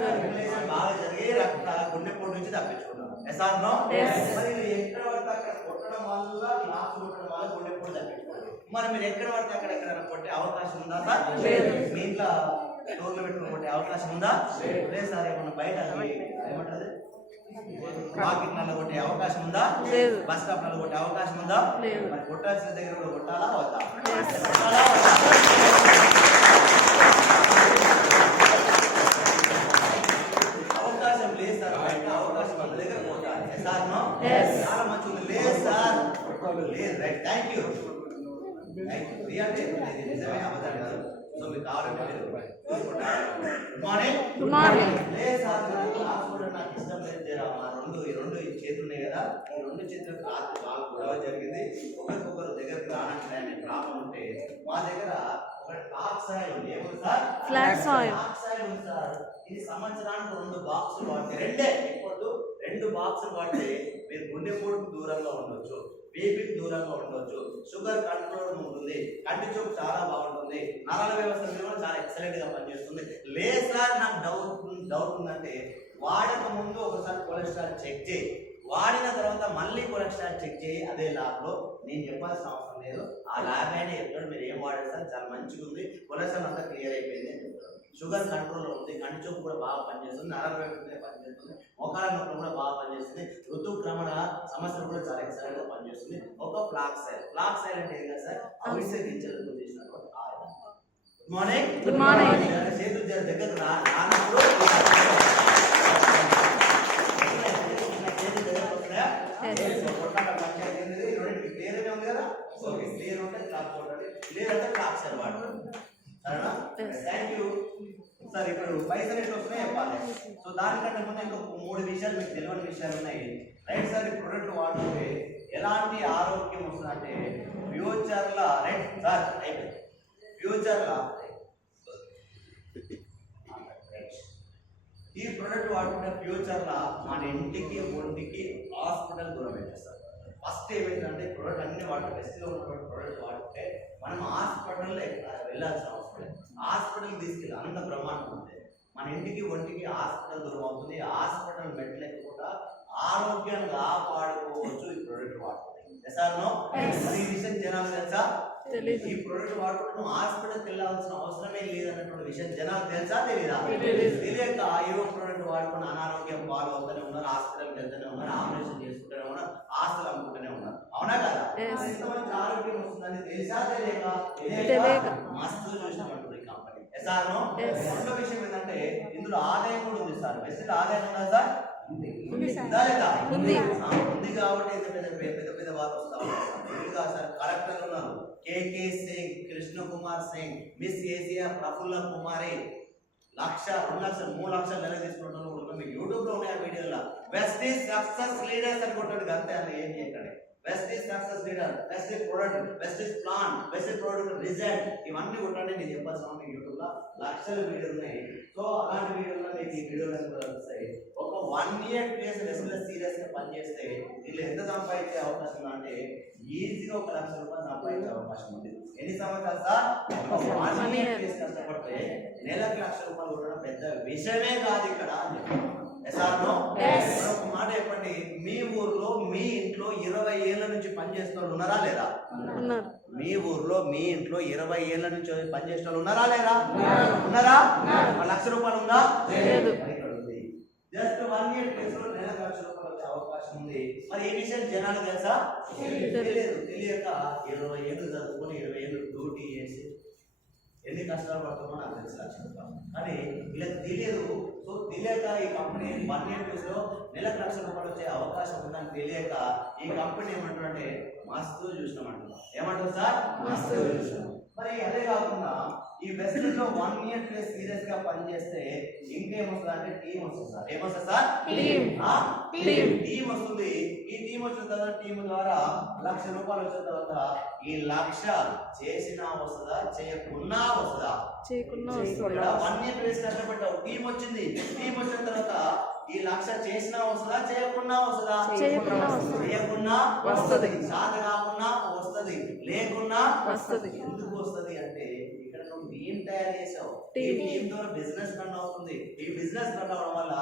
జరిగి గుండెపోటు నుంచి తప్పించుకుంటున్నారు. మరి ఎక్కడ పడితే అక్కడ కొట్టడం వల్ల గ్లాస్ కొట్టడం వల్ల గుండెపోటు తప్పించుకుంటారు. మరి మీరు ఎక్కడ పడితే అక్కడ కొట్టే అవకాశం ఉందా సార్? మీ ఇంట్లో డోర్లు పెట్టుకుని కొట్టే అవకాశం ఉందా? లేదు సార్. ఏమన్నా బయట ఏమంటారు మార్కెట్లలో కొట్టే అవకాశం ఉందా? బస్ స్టాప్ లలో కొట్టే అవకాశం ఉందా? మరి కొట్టాల్సిన దగ్గర కూడా కొట్టాలా వద్దా? అవకాశం లేదు సార్. బయట అవకాశం వాళ్ళ దగ్గర కొట్టాలి సార్. చాలా మంచి ఉంది. లేదు సార్ లేదు. రైట్. Thank you. అంటే నిజమే అబద్ధాలు కాదు. సో మీకు కావాలంటే మీరు గుడ్ మార్నింగ్. లేదు సార్ క్లాస్ కూడా నాకు ఇష్టం లేదు. ఈ రెండు చేతులు ఉన్నాయి కదా. ఈ 2 చేతులకు రాత్రి బాగా గొడవ జరిగింది. ఒకరికొకరు దగ్గరకు రానట్లే ప్రాబ్లం ఉంటే మా దగ్గర ఒక ఫ్లాక్స్ ఆయిల్ ఉంది. ఏమో సార్? ఫ్లాక్స్ ఆయిల్ ఉంది సార్. ఇది సంవత్సరానికి 2 బాక్సులు వాడితే 2 బాక్సులు వాడితే మీరు గుండెపోటుకు దూరంగా ఉండొచ్చు, బీపీకి దూరంగా ఉండొచ్చు, షుగర్ కంట్రోల్ ఉంటుంది, కంటి చూపు చాలా బాగుంటుంది, నరాల వ్యవస్థ కూడా చాలా ఎక్సలెంట్ గా పనిచేస్తుంది. లేదు సార్ నాకు డౌట్ ఉందంటే వాడక ముందు ఒకసారి కొలెస్ట్రాల్ చెక్ చేయి, వాడిన తర్వాత మళ్ళీ కొలెస్ట్రాల్ చెక్ చేయి. అదే ల్యాబ్ లో నేను చెప్పాల్సిన అవసరం లేదు. ఆ ల్యాబ్ అయినా చెప్తాడు మీరు ఏం వాడేస్తారు చాలా మంచిగా ఉంది, కొలెస్ట్రాల్ అంతా క్లియర్ అయిపోయింది అని చెప్తాడు. షుగర్ కంట్రోల్లో ఉంది, కంటి చూపు కూడా బాగా పనిచేస్తుంది, నరాల వ్యవస్థ పనిచేస్తుంది, మోకాల నొప్పులు కూడా బాగా పనిచేస్తుంది, ఋతుక్రమణ సమస్యలు కూడా చాలా ఎక్సలెంట్ గా పనిచేస్తుంది. ఒక ఫ్లాక్స్ ఆయిల్ అంటే ఏం కదా సార్? అవిసె గింజలు చేసినటువంటి ఆయిల్. మార్నింగ్. Good morning. చేతులు దగ్గర రానప్పుడు క్లియర్ ఉంది కదా. ఓకే, క్లియర్ ఉంటే క్లాప్ కొట్టండి. క్లియర్ అంటే క్లాప్స్ అనమాట. సరేనా? Thank you sir. ఇప్పుడు పైసలు ఎట్లా వస్తున్నాయి చెప్పాలి. సో దానికంటే ముందు ఇంకొక 3 విషయాలు మీకు తెలియని విషయాలు ఉన్నాయి. రైట్ సార్, ఈ ప్రొడక్ట్ వాడుతుంటే ఎలాంటి ఆరోగ్యం వస్తుందంటే ఫ్యూచర్లో, రైట్ సార్, రైట్, ఫ్యూచర్లో ఈ ప్రొడక్ట్ వాడుకుంటే ఫ్యూచర్లో మన ఇంటికి ఒంటికి హాస్పిటల్ దూరం పెట్టేస్తారు. ఫస్ట్ ఏమైందంటే ప్రొడక్ట్ అన్ని వాడుతుంటే బెస్ట్గా ఉన్నటువంటి ప్రొడక్ట్ వాడుతుంటే మనం హాస్పిటల్లో వెళ్ళాల్సిన అవసరం లేదు. హాస్పిటల్ తీసుకెళ్ళి అంత బ్రహ్మాండం ఉంది. మన ఇంటికి ఒంటికి హాస్పిటల్ దూరం అవుతుంది. హాస్పిటల్ మెట్లెక్కకుండా ఆరోగ్యాన్ని కాపాడుకోవచ్చు ఈ ప్రొడక్ట్ వాడుతుంది. ఈ విషయం జనాలు తెలుసా? ఈ ప్రొడక్ట్ వాడుకుంటే నువ్వు హాస్పిటల్కి వెళ్ళాల్సిన అవసరమే లేదన్నటువంటి విషయం జనాలు తెలుసా తెలీదా? తెలియక ఏవో ప్రొడక్ట్ వాడుకుని అనారోగ్యం పాలు అవుతూనే ఉన్నారు, హాస్పిటల్కి వెళ్తూనే ఉన్నారు, ఆపరేషన్ చేసుకుంటూనే ఉన్నారు, ఆస్తులు అమ్ముకుంటూనే ఉన్నారు. అవునా కదా? ఎంత మంచి ఆరోగ్యం వస్తుందని తెలుసా తెలియక మస్తు చూసినటువంటి కంపెనీ. రెండో విషయం ఏంటంటే ఇందులో ఆదాయం కూడా ఉంది సార్. బెస్ట్ ఆదాయం ఉందా సార్? ఉంది కాబట్టి పెద్ద పెద్ద వాళ్ళు వస్తా ఉన్నారు సార్. కలెక్టర్ ఉన్నారు, కేకే సింగ్, కృష్ణ కుమార్ సింగ్, మిస్ ఏసియా ప్రఫుల్ల కుమారి, 1,00,000, 2,00,000, 3,00,000 నెల తీసుకుంటున్నారు కూడా మీకు యూట్యూబ్ లో ఉన్నాయి. వీడియోలో బెస్ట్ ఈజ్ సక్సెస్ లీడర్స్ అనుకుంటాడు అంతే. అని ఏం చేయకండి. Best is success leader, best is product, best is plan, best is product result, ఇవన్నీ కొట్టండి. నేను చెప్పాల్సిన మీకు యూట్యూబ్ లో 1,00,000 వీడియోలు ఉన్నాయి. సో అలాంటి వీడియోలో మీకు ఈ వీడియోలు కూడా వస్తాయి. ఒక 1 year ప్లేస్ రెస్ట్లెస్ సీరియస్ గా పనిచేస్తే వీళ్ళు ఎంత సంపాదించే అవకాశం అంటే ఈజీగా 1,00,000 రూపాయలు సంపాదించే అవకాశం ఉంది. ఎన్ని సంవత్సరాలు సార్? 1 year ప్లేస్ కష్టపడితే నెలకు 1,00,000 రూపాయలు కొట్టడం పెద్ద విషయమే కాదు ఇక్కడ. ఒక మాట చెప్పండి, మీ ఊర్లో మీ ఇంట్లో 20 ఏళ్ల నుంచి పనిచేస్తున్న ఉన్నారా లేదా? మీ ఊర్లో మీ ఇంట్లో 20 ఏళ్ల నుంచి పనిచేసే వాళ్ళు ఉన్నారా లేదా? ఉన్నారా? 1,00,000 రూపాయలు ఉందా? జస్ట్ 1 year ప్లేస్ లో నెలకు 1,00,000 రూపాయలు వచ్చే అవకాశం ఉంది. మరి ఏ విషయం జనాలు తెలుసా? తెలియదు. తెలియక 20 ఏళ్ళు చదువుకొని 20 ఏళ్ళు డ్యూటీ చేసి ఎన్ని కష్టాలు పడుతుందో నాకు తెలుసు 1,00,000 రూపాయలు. కానీ ఇలా తెలియదు. సో తెలియక ఈ కంపెనీ 1 year ప్లేస్ లో నెలకు 1,00,000 రూపాయలు వచ్చే అవకాశం ఉందని తెలియక ఈ కంపెనీ ఏమంటారంటే మస్తు చూసినామంటారు. ఏమంటారు సార్? మస్తు చూసినాం. మరి అదే కాకుండా ఈ వెస్టర్న్ లో 1 year ప్లేస్ సీరియస్ గా పనిచేస్తే ఇంకేమొస్తుంది అంటే టీం వస్తుంది సార్. ఏమొస్తుంది సార్? టీం వస్తుంది. ఈ టీం వచ్చిన తర్వాత టీం ద్వారా 1,00,000 రూపాయలు వచ్చిన తర్వాత ఈ 1,00,000 చేసినా వస్తుందా చేయకున్నా వస్తుందా? 1 year ప్లేస్ కష్టపడ్డావు, టీం వచ్చింది. టీం వచ్చిన తర్వాత ఈ 1,00,000 చేసినా వస్తుందా చేయకున్నా వస్తుందా? చేయకున్నా వస్తుంది. సాధ కాకున్నా వస్తుంది, లేకున్నా వస్తుంది. ఎందుకు వస్తుంది అంటే ఇక్కడ నువ్వు టీం తయారు చేసావు. ఈ టీం ద్వారా బిజినెస్ రన్ అవుతుంది. ఈ బిజినెస్ రన్ అవడం వల్ల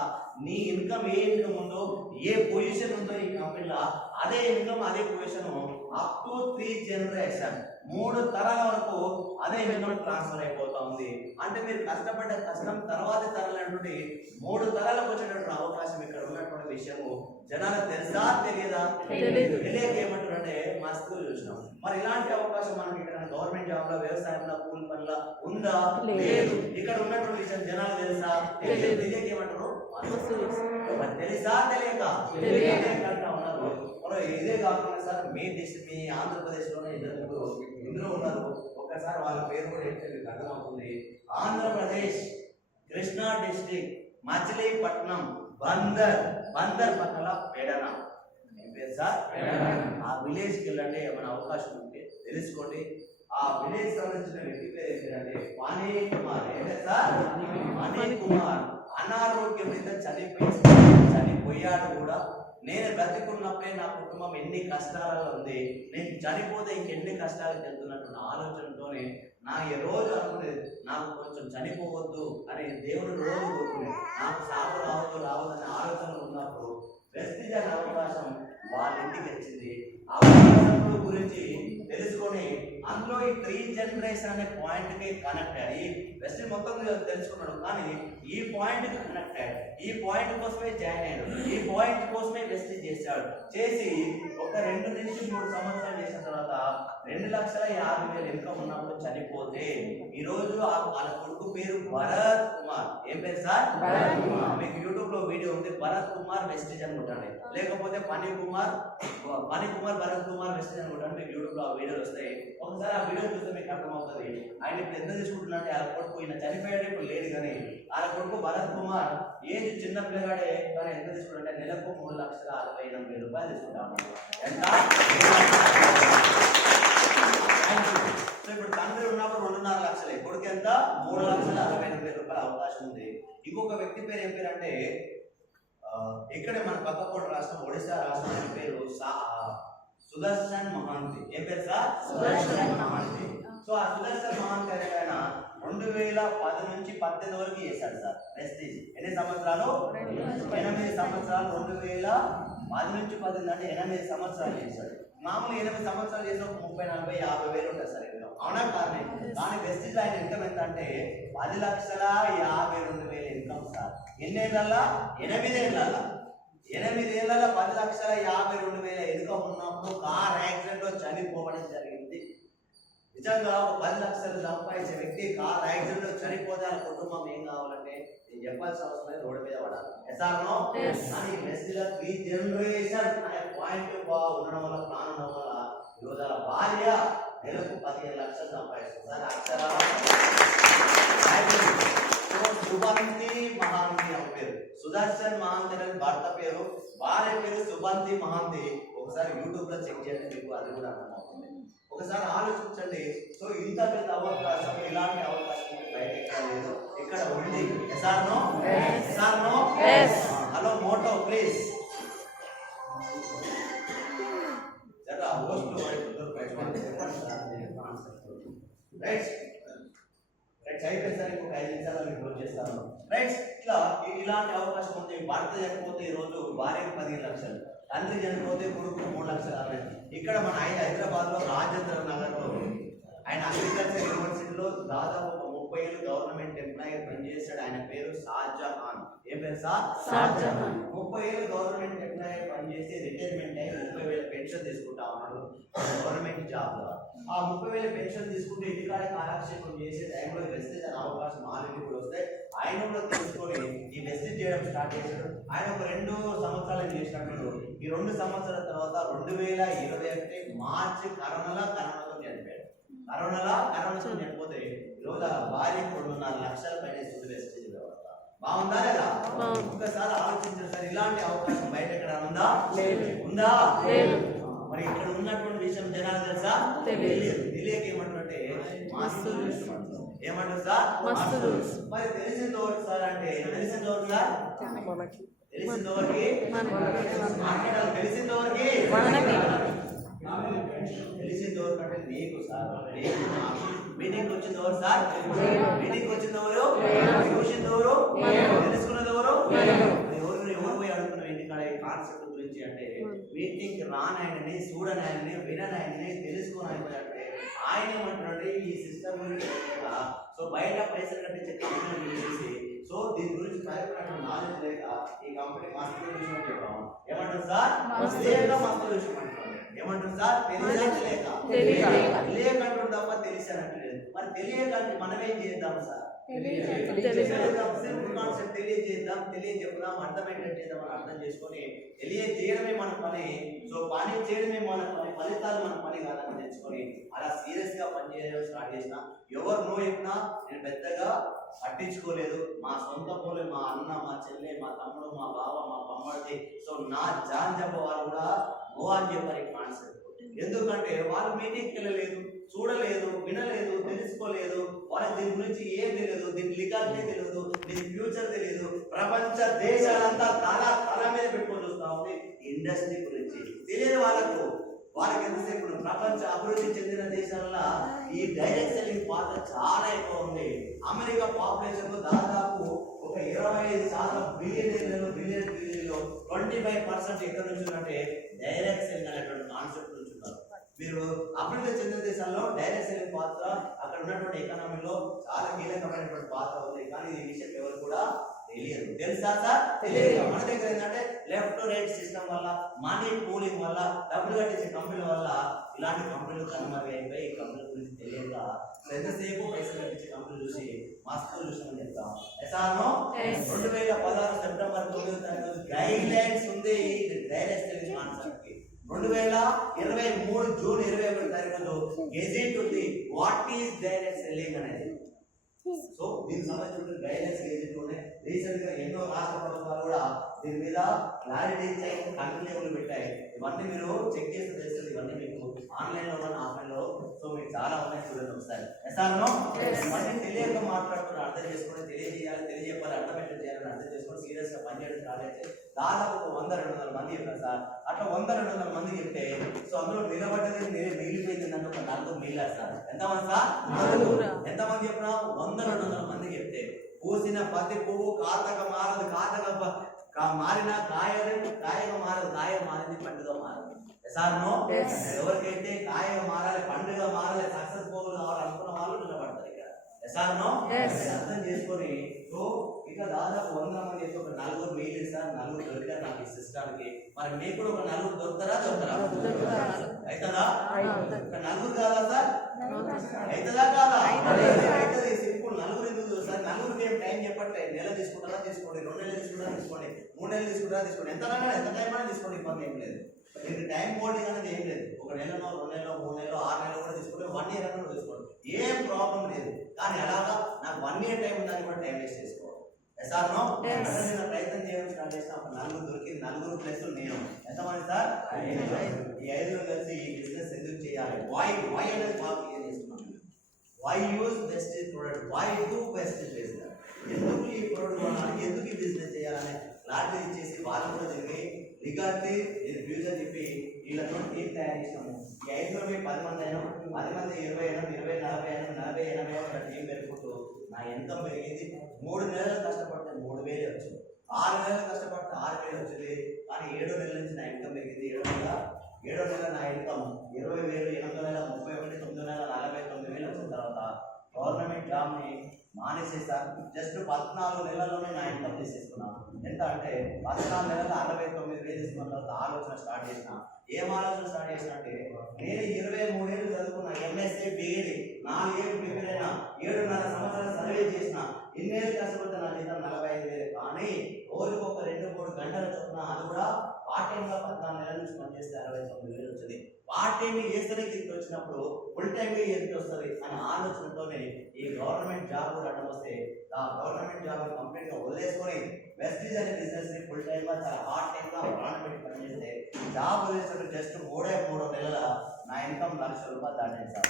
నీ ఇన్కమ్ ఏ ఇన్కమ్ ఉందో, ఏ పొజిషన్ ఉందో ఈ కంపెనీలో అదే ఇన్కమ్ అదే పొజిషన్ అప్ టు 3 generation 3 తరాల వరకు అదే ఇన్కమ్ ట్రాన్స్ఫర్ అయిపోతా ఉంది. అంటే మీరు కష్టపడ్డ కష్టం తర్వాతి తరాలైనటువంటి 3 తరాలకు వచ్చేటటువంటి అవకాశం ఇక్కడ ఉన్నటువంటి విషయము జనాలకు తెలుసా తెలియదా? తెలియక ఏమంటారంటే మస్తు చూసినాం. మరి ఇలాంటి అవకాశం మనకి ఇక్కడ గవర్నమెంట్ జాబ్ లో, వ్యవసాయంలో, కూలి పనుల ఉందా? లేదు. ఇక్కడ ఉన్నటువంటి విషయం జనాలు తెలుసా? తెలియక ఏమంటారు? మరి తెలుసా తెలియక ఉన్నారు. ఇదే కాకుండా సార్ మీ ఆంధ్రప్రదేశ్ లోనే 2 ఇందులో ఉన్నారు. ఒక్కసారి వాళ్ళ పేరు కూడా చెప్తే మీకు అర్థమవుతుంది. ఆంధ్రప్రదేశ్ కృష్ణా డిస్ట్రిక్ట్ మచిలీపట్నం బందర్ పక్కల పెడన. ఏం పేరు సార్? ఆ విలేజ్కి వెళ్ళండి. ఏమైనా అవకాశం ఉంటే తెలుసుకోండి. ఆ విలేజ్ సంబంధించిన వ్యక్తి పేరు ఏంటంటే వాణి కుమార్. ఏంటంటే సార్ వాణి కుమార్ అనారోగ్యం మీద చనిపోయాడు కూడా. నేను బ్రతికున్నప్పుడే నా కుటుంబం ఎన్ని కష్టాలలో ఉంది, నేను చనిపోతే ఇంకెన్ని కష్టాలకు వెళ్తున్నటువంటి ఆలోచనతోనే నా ఈ రోజు అనుకునేది నాకు కొంచెం చనిపోవద్దు అని దేవుడు రోజు కోరుకునే నాకు సాగు రావద్దనే ఆలోచన ఉన్నప్పుడు వెస్టిజ్ అవకాశం వాళ్ళ ఇంటికి వచ్చింది. ఆ అవకాశం గురించి తెలుసుకొని అందులో ఈ 3 జనరేషన్ అనే పాయింట్ కి కనెక్ట్ అయ్యి వెస్ట్ మొత్తం తెలుసుకున్నాడు, కానీ ఈ పాయింట్ కి కనెక్ట్ అయ్యాడు, ఈ పాయింట్ కోసమే జాయిన్ అయ్యాడు, ఈ పాయింట్ కోసమే వెస్ట్ చేశాడు. చేసి ఒక 2 నుంచి 3 సంవత్సరాలు చేసిన తర్వాత 2,50,000 ఇన్కమ్ ఉన్నప్పుడు చనిపోతే ఈ రోజు వాళ్ళ కొడుకు పేరు భరత్ కుమార్. ఏం పేరు సార్? భరత్ కుమార్. మీకు యూట్యూబ్ లో వీడియో ఉంది, భరత్ కుమార్ వెస్టేజ్ అనుకుంటాండి, లేకపోతే పని కుమార్ భరత్ కుమార్ వెస్టేజ్ అనుకుంటాను. మీకు యూట్యూబ్ లో ఆ వీడియోలు వస్తాయి, ఒకసారి ఆ వీడియో చూస్తే మీకు అర్థమవుతుంది. ఆయన ఇప్పుడు ఎంత తీసుకుంటున్నారంటే వాళ్ళ కొడుకు ఈయన చనిపోయాడు, ఇప్పుడు లేదు, కానీ వాళ్ళ కొడుకు భరత్ కుమార్ ఏజ్ చిన్న పిల్లగాడే, కానీ ఎంత తీసుకుంటే నెలకు 3,60,80,000 తీసుకుంటాము. ఎంత? సో ఇప్పుడు తండ్రి ఉన్నప్పుడు 2.5 లక్షలే, కొడుకు ఎంత? 3,60,80,000 అవకాశం ఉంది. ఇంకొక వ్యక్తి పేరు ఏం పేరు అంటే ఇక్కడే మన పక్కకోట రాష్ట్రం ఒడిశా రాష్ట్రం, ఆయన పేరు సుదర్శన్ మహాంతి. ఏం పేరు సార్? సుదర్శన్ మహాంతి. సో ఆ సుదర్శన్ మహాంతి అనే ఆయన 2010 నుంచి 18 వరకు చేశాడు సార్ వెస్టేజ్. ఎన్ని సంవత్సరాలు? 8 సంవత్సరాలు. 2010 నుంచి 18 అంటే 8 సంవత్సరాలు చేశాడు. మామూలు 8 సంవత్సరాలు చేసిన ఒక 30,000-40,000 ఉంటుంది సార్ ఇన్కమ్, అవునా కాదు? కానీ వెస్టేజ్ ఆయన ఇన్కమ్ ఎంత అంటే 10,52,000 ఇన్కమ్ సార్. ఎన్నేళ్ళ? 8 ఏళ్ళ. 8 ఏళ్ళ 10,52,000 ఇన్కమ్ ఉన్నప్పుడు కార్ యాక్సిడెంట్ లో చనిపోవడం జరిగింది. నిజంగా 10 లక్షలు సంపాదించే వ్యక్తి కార్ యాక్సిడెంట్ లో చనిపోతే ఆ కుటుంబం ఏం కావాలంటే నేను చెప్పాల్సిన అవసరం లేదు, రోడ్డు మీద పడాలి. ఎసానో? కానీ మెస్సీలో 3 జనరేషన్ అనే పాయింట్ ఉండడం వల్ల, ప్లాన్ ఉండడం వల్ల ఈరోజు ఆ భార్య నెలకు 15 లక్షలు సంపాదిస్తుంది. సుబంతి మహాంతి అని పేరు, సుదర్శన్ మహాంతి అనేది భర్త పేరు, భార్య పేరు సుబంతి మహాంతి. ఒకసారి యూట్యూబ్ లో చెక్ చేయండి, మీకు అది కూడా అర్థమవుతుంది. ఒకసారి ఆలోచించండి. సో ఇంత పెద్ద అవకాశం, ఇలాంటి అవకాశం బయట ఎక్కడ లేదు, ఇక్కడ ఉంది. హలో మోటో ప్లీజ్ అయిపోయింది. ఇంకొక 5 నిమిషాలు క్లోజ్ చేస్తాను. రైట్, ఇలాంటి అవకాశం ఉంది. భర్త చనిపోతే ఈ రోజు భార్యకు 15 లక్షలు, తండ్రి చనిపోతే కొడుకు 3,60,000. ఇక్కడ మన హైదరాబాద్ లో రాజేంద్ర నగర్ లో ఆయన అగ్రికల్చర్ యూనివర్సిటీలో దాదాపు 30 ఏళ్ళు గవర్నమెంట్ ఎంప్లాయీ పనిచేశాడు. ఆయన పేరు షాజహాన్. ఏం పేరు సార్? షాజహాన్. 30 ఏళ్ళు గవర్నమెంట్ ఎంప్లాయీ పనిచేసి రిటైర్మెంట్ అయ్యి 30,000 పెన్షన్ తీసుకుంటా ఉన్నాడు గవర్నమెంట్ జాబ్ లో. ఆ 30,000 పెన్షన్ తీసుకుంటే ఇంటికాడ కాలక్షేపం చేసే టైంలో వెస్టేజ్ అనే అవకాశం ఆల్రెడీ కూడా వస్తే ఆయన కూడా తెలుసుకొని ఈ వెస్టేజ్ చేయడం స్టార్ట్ చేశాడు. ఆయన ఒక 2 సంవత్సరాలు చేసినప్పుడు ఈ 2 సంవత్సరాల తర్వాత 2021 మార్చి కరోనాతో చనిపోయాడు. కరోనాతో చనిపోతే ఈరోజు ఆ భార్యకు 2.5 లక్షల పైన వెస్టేజ్ వ్యవస్థ. బాగుందా లేదా? ఒక్కసారి ఆలోచించారు సార్, ఇలాంటి అవకాశం బయట ఎక్కడ ఉందా? ఉందా? మరి ఇక్కడ ఉన్నటువంటి విషయం జనాలు తెలుసా? తెలియక ఏమంటుంటే ఏమంటారు సార్? మరి తెలిసింది ఎవరికి సార్ అంటే తెలిసింది ఎవరికి సార్? తెలిసింది ఎవరికి? మాట్లాడాలి. తెలిసింది ఎవరికి? తెలిసింది ఎవరికి అంటే నీకు సార్. మీటింగ్ వచ్చింది ఎవరు సార్? మీటింగ్ వచ్చింది ఎవరు? చూసింది ఎవరు? తెలుసుకున్నది ఎవరు? ఎవరు పోయి అడుగుతున్నావు ఇంటికాడ ఈ కాన్సెప్ట్ గురించి అంటే మీటింగ్ రానాయనని, చూడనాయనని, విననాయనని, తెలుసుకోనాయని అంటే ఆయన ఏమంటున్నాడు ఈ సిస్టమ్ గురించి. సో బయట పైసలు కట్టించే కంపెనీ చేసి సో దీని గురించి కరెక్ట్ నాలెడ్జ్ లేక ఈ కంపెనీ మస్తు విషయం చెప్పాము. ఏమంటారు సార్? లేక మస్తు విషయం అంటున్నారు. ఏమంటారు సార్? తెలియకంటారు తప్ప తెలిసానంటలేదు. మరి తెలియకంటే మనం ఏం చేద్దాం సార్? కాన్సెప్ట్ తెలియజేద్దాం, తెలియజెప్పుదాం, అర్థమయ్యేటట్టు చేద్దాం అని అర్థం చేసుకొని తెలియజేయడమే మన పని. సో పని చేయడమే మన పని, ఫలితాలు మన పని కాదని తెలుసుకొని అలా సీరియస్ గా పనిచేయడం స్టార్ట్ చేసిన. ఎవరు నో చెప్పినా నేను పెద్దగా పట్టించుకోలేదు. మా సొంత పోలే, మా అన్న, మా చెల్లె, మా తమ్ముడు, మా బావ, మా బొమ్మడిది, సో నా జాన్ చెప్ప వాళ్ళు కూడా గో అని చెప్పారు ఈ కాన్సెప్ట్. ఎందుకంటే వాళ్ళు మీటింగ్కి వెళ్ళలేదు, చూడలేదు, వినలేదు, తెలుసుకోలేదు. వాళ్ళకి దీని గురించి ఏం తెలియదు, దీని లీగాలిటీ తెలియదు, దీని ఫ్యూచర్ తెలియదు. ప్రపంచ దేశాలంతా తల మీద పెట్టుకొని చూస్తా ఉంది ఇండస్ట్రీ గురించి. తెలియని వాళ్ళకి ఎంతసేపు ప్రపంచ అభివృద్ధి చెందిన దేశాలలో ఈ డైరెక్ట్ సెల్లింగ్ పాత్ర చాలా ఎక్కువ ఉంది. అమెరికా పాపులేషన్ లో దాదాపు ఒక 25% బిలియనీర్లలో 25% ఎక్కడ నుంచి ఉందంటే డైరెక్ట్ సెల్లింగ్ అనేటువంటి కాన్సెప్ట్ నుంచి ఉన్నారు. మీరు అభివృద్ధి చెందిన దేశాల్లో డైరెక్ట్ సెల్లింగ్ పాత్ర అక్కడ ఉన్నటువంటి ఎకానమీలో చాలా కీలకమైనటువంటి పాత్ర ఉంది. కానీ ఈ విషయం ఎవరు కూడా తెలియదు. తెలుసా సార్? తెలియదు. మన దగ్గర ఏంటంటే లెఫ్ట్ రైట్ సిస్టమ్ వల్ల, మనీ పూలింగ్ వల్ల, డబ్బులు కట్టించే కంపెనీల వల్ల ఇలాంటి కంపెనీలు కనుమరుగైపోయి ఈ కంపెనీల గురించి తెలియక ఎంతసేపు పైసలు కట్టించే కంపెనీలు చూసి మస్తు చూసామని చెప్తాం. ఎసానో 2016 సెప్టెంబర్ 9వ తారీఖు గైడ్ లైన్స్ ఉంది డైరెక్ట్ సెల్లింగ్ కాన్సెప్ట్ కి. 2023 జూన్ 21 తారీఖు గెజెట్ ఉంది వాట్ ఈస్ డైరెక్ట్ సెల్లింగ్ అనేది. సో దీనికి సంబంధించిన గైడ్లైన్స్ గెజెట్ ఉన్నాయి. రీసెంట్ గా ఎన్నో రాష్ట్ర ప్రభుత్వాలు కూడా దీని మీద క్లారిటీ ఇచ్చాయి, కంట్రీ లెవెల్ పెట్టాయి. ఇవన్నీ మీరు చెక్ చేసి తెలుస్తుంది. ఇవన్నీ మీకు ఆన్లైన్ లో కానీ ఆఫ్లైన్ లో సో మీకు చాలా ఉన్నాయి, చూడండి ఒకసారి. ఎసానో ఇవన్నీ తెలియక మాట్లాడుతున్నారు, అర్థం చేసుకుని తెలియజేయాలి, తెలియజెప్పాలి, అర్థమేటట్టు చేయాలని అర్థం చేసుకుని సీరియస్ గా పనిచేయడం స్టార్ట్ అయితే దాదాపు 100-200 మంది చెప్పారు సార్. అట్లా 100-200 మంది చెప్తే సో అందులో నిలబడ్డది మిగిలిపోయింది అంటే ఒక 4 మిగిలారు సార్. ఎంతమంది సార్? ఎంతమంది చెప్పినా 100-200 మంది చెప్తే పూసిన ప్రతి పువ్వు కాతక మారదు, మారిన కాయగా మారదు, కాయ మారింది పండుగ మారదు. సార్నో ఎవరికైతే కాయగా మారాలి, పండుగ మారాలి, సక్సెస్ఫుల్ కావాలనుకున్న వాళ్ళు నిలబడతారు ఇక్కడ. సార్నో అర్థం చేసుకొని సో ఇక దాదాపు 100 మంది చేస్తే ఒక 4 మిగిలింది సార్. 4 దొరికారు నాకు ఈ సిస్టానికి. మరి మీకు కూడా ఒక 4 దొరుకుతారా? అవుతుందా? ఒక 4 కాదా సార్? అవుతుందా కాదా? అవుతుంది. సింపుల్. 4 ఎందుకు సార్? 4కి ఏం టైం చెప్పట్లే. నెల తీసుకుంటారా తీసుకోండి, 2 నెలలు తీసుకుంటారా తీసుకోండి, 3 నెలలు తీసుకుంటారా తీసుకోండి, ఎంత టైం అయినా తీసుకోండి, ఇబ్బంది ఏం లేదు. మీకు టైం హోల్డింగ్ అనేది ఏం లేదు. 1 నెలలో, 2 నెలలో, 3 నెలలో, 6 నెలలు కూడా తీసుకుంటే 1 ఇయర్ కూడా తీసుకోండి, ఏం ప్రాబ్లం లేదు. కానీ అలాగా నాకు 1 ఇయర్ టైం ఉందని కూడా టైం వేస్ట్ చేసుకోవాలి. ఎసార్నో ప్రయత్నం చేయడం స్టార్ట్ చేసిన ఒక 4 దొరికింది. 4 ప్లస్ నేను ఎంతమంది సార్? ఈ 5 కలిసి ఈ బిజినెస్ ఎందుకు చేయాలి? వై అనేది బాగా క్లియర్ చేసుకున్నాను. Why use best product, why do best business, ఎందుకు ఈ ప్రోడక్ట్ కొనాలి, ఎందుకు ఈ బిజినెస్ చేయాలని క్లారిటీ ఇచ్చేసి వాళ్ళు కూడా తిరిగి లిగాలిటీ దీని ఫ్యూచర్ చెప్పి వీళ్ళతో టీం తయారు చేసినాము. ఈ 5లో 10 మంది అయినా, 10 మంది 20 అయినా, 20 40 అయినా, 40 80 అయినా టీం పెరుగుతూ నా ఇన్కమ్ పెరిగింది. 3 నెలలు కష్టపడితే 3000 వచ్చింది, 6 నెలలు కష్టపడితే 6000 వచ్చింది. కానీ 7 నెలల నుంచి నా ఇన్కమ్ పెరిగింది. 7 నెలల నా ఇన్కమ్ 20,000, 8 నెలల 31, 9 నెలల 49,000 వచ్చిన తర్వాత గవర్నమెంట్ జాబ్ ని మానేసేసాను. జస్ట్ 14 నెలల్లోనే నా ఇన్కమ్ తీసేసుకున్నాను. ఎంత అంటే 14 నెలల 69,000 తీసుకున్న తర్వాత ఆలోచన స్టార్ట్ చేసిన. ఏం ఆలోచన స్టార్ట్ చేసిన అంటే నేను 23 ఏళ్ళు చదువుకున్నా, ఎంఎస్సీ బిఈడి, 4 ఏళ్ళు ప్రిపేర్ అయినా, 7.5 సంవత్సరాలు సర్వే చేసిన, ఇన్నేళ్ళు కష్టపడితే నా జీతం 45,000. కానీ రోజుకు ఒక 2-3 గంటల చొప్పున, అది కూడా పార్ట్ టైం గా 14 నెలల నుంచి పనిచేస్తే 69,000 వచ్చింది. పార్ట్ టైం చేస్తేనే కింద వచ్చినప్పుడు ఫుల్ టైం గా ఎంత వస్తుంది అనే ఆలోచనతోనే ఈ గవర్నమెంట్ జాబ్ కూడా అడ్డం వస్తే ఆ గవర్నమెంట్ జాబ్ కంప్లీట్ గా వదిలేసుకొని వెస్టీజ్ అనే బిజినెస్ ని ఫుల్ టైం గా చాలా హార్డ్ టైం గా ప్రాణం పెట్టి పనిచేస్తే జాబ్ వదిలేసినప్పుడు జస్ట్ 3 నెలల నా ఇన్కమ్ ₹1,00,000 దాటింది సార్.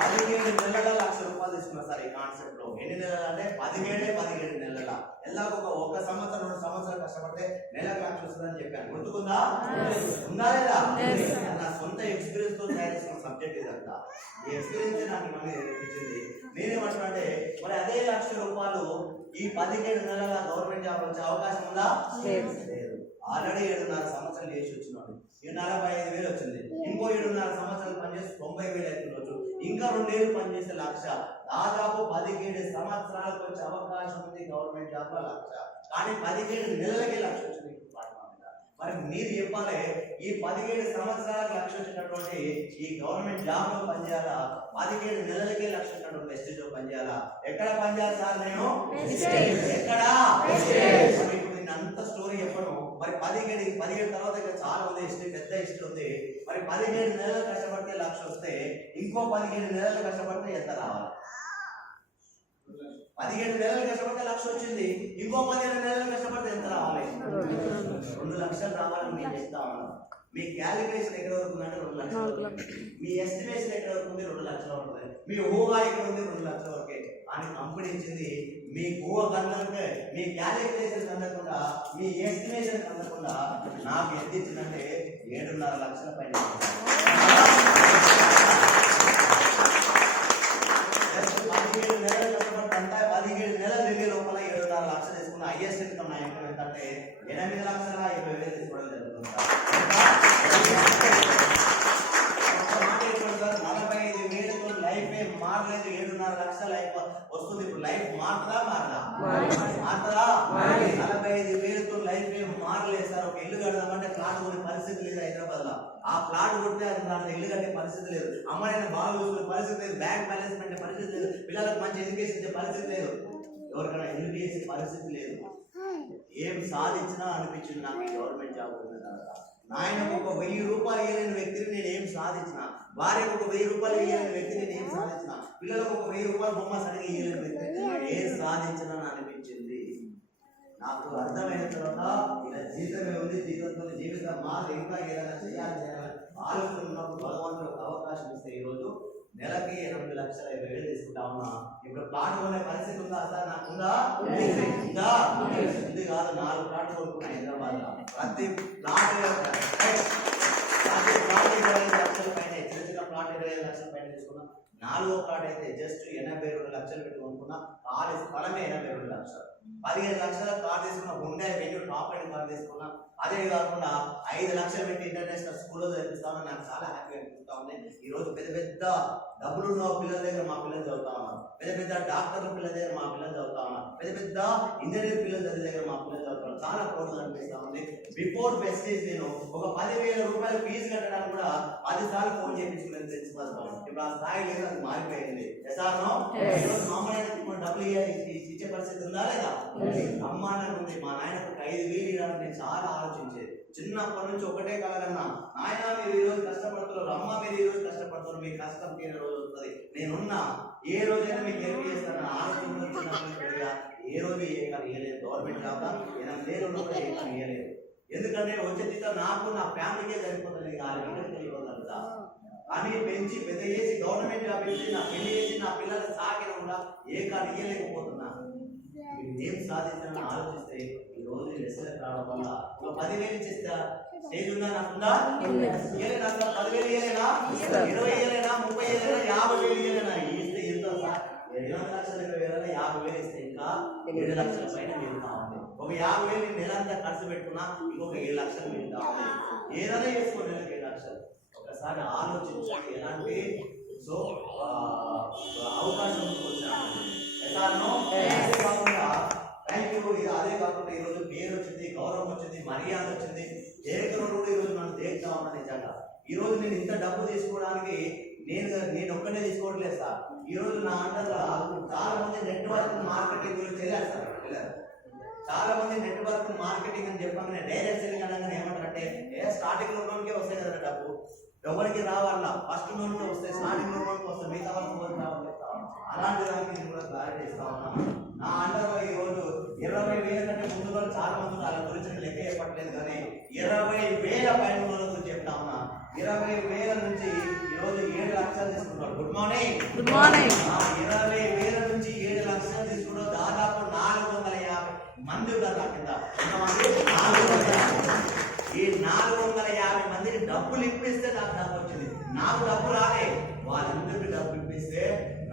17 నెలల ₹1,00,000 తీసుకున్నా సార్ ఈ కాన్సెప్ట్ లో. ఎన్ని నెలలు అంటే 17 నెలల. ఎలాగో ఒక సంవత్సరం 2 సంవత్సరాలు కష్టపడితే నెలకు ₹1,00,000 వస్తుందని చెప్పాను. గుర్తుకుందా? ఉందా లేదా? నా సొంత ఎక్స్పీరియన్స్ తో తయారు చేసిన సబ్జెక్ట్ ఇదంతా. ఈ ఎక్స్పీరియన్స్ నాకు ఇవన్నీ నేర్పించింది. నేనేమంటున్నా మరి అదే ₹1,00,000 ఈ 17 నెలల గవర్నమెంట్ జాబ్ వచ్చే అవకాశం ఉందా? లేదు. ఆల్రెడీ 7.5 సంవత్సరాలు చేసి వచ్చినాడు, 45,000 వచ్చింది. ఇంకో 7.5 సంవత్సరాలు పనిచేసి 90,000 అవుతుంది. ఇంకా 2 ఏళ్ళు పనిచేస్తే 1,00,000. దాదాపు 17 సంవత్సరాలకు వచ్చే అవకాశం ఉంది గవర్నమెంట్ జాబ్ లో 1,00,000. కానీ 17 నెలలకే 1,00,000 వచ్చింది. మరి మీరు చెప్పాలి, ఈ 17 సంవత్సరాలకు 1,00,000 వచ్చినటువంటి ఈ గవర్నమెంట్ జాబ్ లో పనిచేయాలా, 17 నెలలకే 1,00,000 వచ్చినటువంటి వెస్టేజ్ లో పనిచేయాలా? ఎక్కడ పనిచేయాలి సార్? నేను ఎక్కడ? ఇప్పుడు నేను అంత స్టోరీ చెప్పను. మరి 17 తర్వాత చాలా ఉంది హిస్టరీ, పెద్ద హిస్టరీ ఉంది. మరి 17 నెలలు కష్టపడితే 1,00,000 వస్తే ఇంకో 17 నెలలు కష్టపడితే ఎంత రావాలి? 17 నెలలు కష్టపడితే 1,00,000 వచ్చింది. ఇంకో 17 నెలలు కష్టపడితే ఎంత రావాలి? 2,00,000 రావాలని మీరు చెప్తా ఉన్నాను. మీ క్యాలిక్యులేషన్ ఎక్కడ వరకు ఉందంటే 2,00,000. మీ ఎస్టిమేషన్ ఎక్కడ వరకు ఉంది? 2,00,000 ఉంటుంది. మీ ఊహ ఎక్కడ ఉంది? 2,00,000 వరకే. అని కంపెనీ ఇచ్చింది మీ ఊహ కన్నకుంటే, మీ క్యాలిక్యులేషన్ అందకుండా, మీ ఎస్టిమేషన్ అందకుండా నాకు ఎంత ఇచ్చిందంటే 7.5 లక్షల పైన. 17 నెలలు కష్టపడుతుంటే 17 నెలలు తిరిగే లోపల 7.5 లక్షలు తీసుకున్న. హైయెస్ట్ ఇన్కమ్ నా ఇన్కమ్ ఎంత అంటే 8,20,000 తీసుకోవడం జరుగుతుంది. హైదరాబాద్ లో ఆ ప్లాట్ కొడితే అది దాంట్లో ఇల్లు కట్టే పరిస్థితి లేదు, అమ్మాయిని బాగా చూసుకునే పరిస్థితి లేదు, బ్యాంక్ బ్యాలెన్స్ పెట్టే పరిస్థితి లేదు, పిల్లలకు మంచి ఎడ్యుకేషన్ ఇచ్చే పరిస్థితి లేదు, ఎవరికైనా ఇల్లు చేసే పరిస్థితి లేదు. ఏం సాధించినా అనిపించింది నాకు ఈ గవర్నమెంట్ జాబ్ ఉన్న తర్వాత. నాయనకు ఒక 1000 రూపాయలు ఇవ్వలేని వ్యక్తిని నేను ఏం సాధించిన, భార్యకు ఒక 1000 రూపాయలు ఇవ్వలేని వ్యక్తిని నేను ఏం సాధించిన, పిల్లలకు ఒక 1000 రూపాయలు బొమ్మ సరిగా ఇవ్వలేని వ్యక్తిని ఏం సాధించిన అనిపించింది. నాకు అర్థమైన తర్వాత ఇలా జీవితమే ఉంది, జీవితం మాకు ఇంకా ఏదైనా చేయాలి ఆలోచన ఉన్నప్పుడు భగవంతుడు ఒక అవకాశం ఇస్తే ఈరోజు నెలకి 8,50,000 తీసుకుంటా ఉన్నా. ఇప్పుడు ప్లాట్ కొనే పరిస్థితి ఉందా సార్? నాకు ఉందా? ఇది కాదు, 4 ప్లాట్లు కొనుక్కున్నా హైదరాబాద్ లో. ప్రతి ప్లాట్ 25 లక్షల పైన, చిన్న చిన్న ప్లాట్ 25 లక్షల పైన తీసుకున్నా. 4వ ప్లాట్ అయితే జస్ట్ 82 లక్షలు పెట్టి కొనుక్కున్నా. కారు స్థలమే 82 లక్షలు. 15 లక్షల కార్ తీసుకున్నా, Hyundai venue top and car తీసుకున్నా. అదే కాకుండా 5 లక్షలు పెట్టి ఇంటర్నేషనల్ స్కూల్లో చదివిస్తామని నాకు చాలా హ్యాపీ అనిపిస్తా ఉంది. ఈ రోజు పెద్ద పెద్ద డబ్బులున్న పిల్లల దగ్గర మా పిల్లలు చదువుతా ఉన్నారు, పెద్ద పెద్ద డాక్టర్ల పిల్లల దగ్గర మా పిల్లలు చదువుతా ఉన్నారు, పెద్ద పెద్ద ఇంజనీర్ పిల్లల దగ్గర మా పిల్లలు చదువుతున్నారు. చాలా ప్రౌడ్గా అనిపిస్తా ఉంది. బిఫోర్ వెస్టేజ్ నేను ఒక 10,000 రూపాయలు ఫీజు కట్టడానికి కూడా 10 సార్లు ఫోన్ చేయించుకున్నాను ప్రిన్సిపల్. ఇప్పుడు ఆ స్థాయి లేదు, అది మారిపోయింది. మామూలు డబ్బులు ఇచ్చే పరిస్థితి ఉందా లేదా? అమ్మా ఉంది. మా నాయనకు 5,000 ఇవ్వాలని నేను చాలా ఆలోచించేది. చిన్నప్పటి నుంచి ఒకటే కలగన్నా, నాయన మీరు ఈ రోజు కష్టపడుతున్నారు, అమ్మ మీరు ఈ రోజు కష్టపడుతున్నారు, మీ కష్టం తీరే రోజు వస్తుంది, నేనున్నా ఏ రోజైనా మీకు హెల్ప్ చేస్తానని ఆలోచించిన ఏ రోజు ఏ కానీ ఇవ్వలేదు. గవర్నమెంట్ జాబ్ 8 ఏళ్ళు కూడా ఏ కానీ ఇవ్వలేదు. ఎందుకంటే వచ్చే జీతం నాకు నా ఫ్యామిలీకే సరిపోతుంది, 6 గంటలకు వెళ్ళిపోగలుగుతా. కానీ పెంచి పెద్ద చేసి గవర్నమెంట్ జాబ్ ఇచ్చి నా పెళ్లి చేసి నా పిల్లలు సాగిన కూడా ఏ కానీ ఇవ్వలేకపోతున్నా. ఏం సాధించాలని ఆలోచిస్తే ఈ రోజు ఎస్ఎల్ రావడం వల్ల ఒక 10,000 ఇచ్చేస్తా స్టేజ్ ఉన్నా నాకుందా? 10,000 ఇవ్వలేనా? 20 ఇవ్వలేనా? 30 ఇవ్వలేనా? 50,000 ఇవ్వలేనా? ఇస్తే ఎంత సార్? 20,20,000 50,000 ఇస్తే ఇంకా 7 లక్షల పైన వెళ్తా ఉంది. ఒక 50,000 నెలంతా ఖర్చు పెట్టుకున్నా ఇంకొక 7 లక్షలు వెళ్తా ఉంది. ఏదైనా చేసుకో, నెలకు 7 లక్షలు. ఒకసారి ఆలోచించండి ఎలాంటి అవకాశం అదే కాకుండా ఈరోజు పేరు వచ్చింది, గౌరవం వచ్చింది, మర్యాద వచ్చింది, దేశంలో కూడా ఈరోజు మనం దేశం అన్నది నిజంగా. ఈరోజు నేను ఇంత డబ్బు తీసుకోవడానికి నేను ఒక్కనే తీసుకోవట్లేదు సార్. ఈరోజు నా అండగా చాలా మంది నెట్వర్క్ మార్కెటింగ్ గురించి వెళ్ళారు సార్. చాలా మంది నెట్వర్క్ మార్కెటింగ్ అని చెప్పగానే డైరెక్ట్ సెల్లింగ్ అనగానే ఏమంటారంటే స్టార్టింగ్ లోకే వస్తాయి కదా డబ్బు, ఎవరికి రావాలా ఫస్ట్ లోన్లో వస్తాయి, స్టార్టింగ్ లోన్కి వస్తాయి, మిగతా వాళ్ళకి రావాలి. అలాంటి దానికి నేను కూడా క్లారిటీ ఇస్తా ఉన్నాను. నా అండర్లో ఈరోజు 20,000 కంటే ముందు కూడా చాలా మంది వాళ్ళ గురించి లెక్క చెప్పట్లేదు, కానీ 20,000 పైన గురించి చెప్తా ఉన్నా. 20,000 నుంచి ఈరోజు 7 లక్షలు తీసుకుంటారు. Good morning. 20,000 నుంచి 7 లక్షలు తీసుకుంటారు. దాదాపు 450 మంది ఉన్నారు నా కింద. ఈ 450 మందికి డబ్బులు ఇప్పిస్తే నాకు డబ్బు వచ్చింది. నాకు డబ్బు రాలే, వాళ్ళందరికీ డబ్బు ఇప్పిస్తే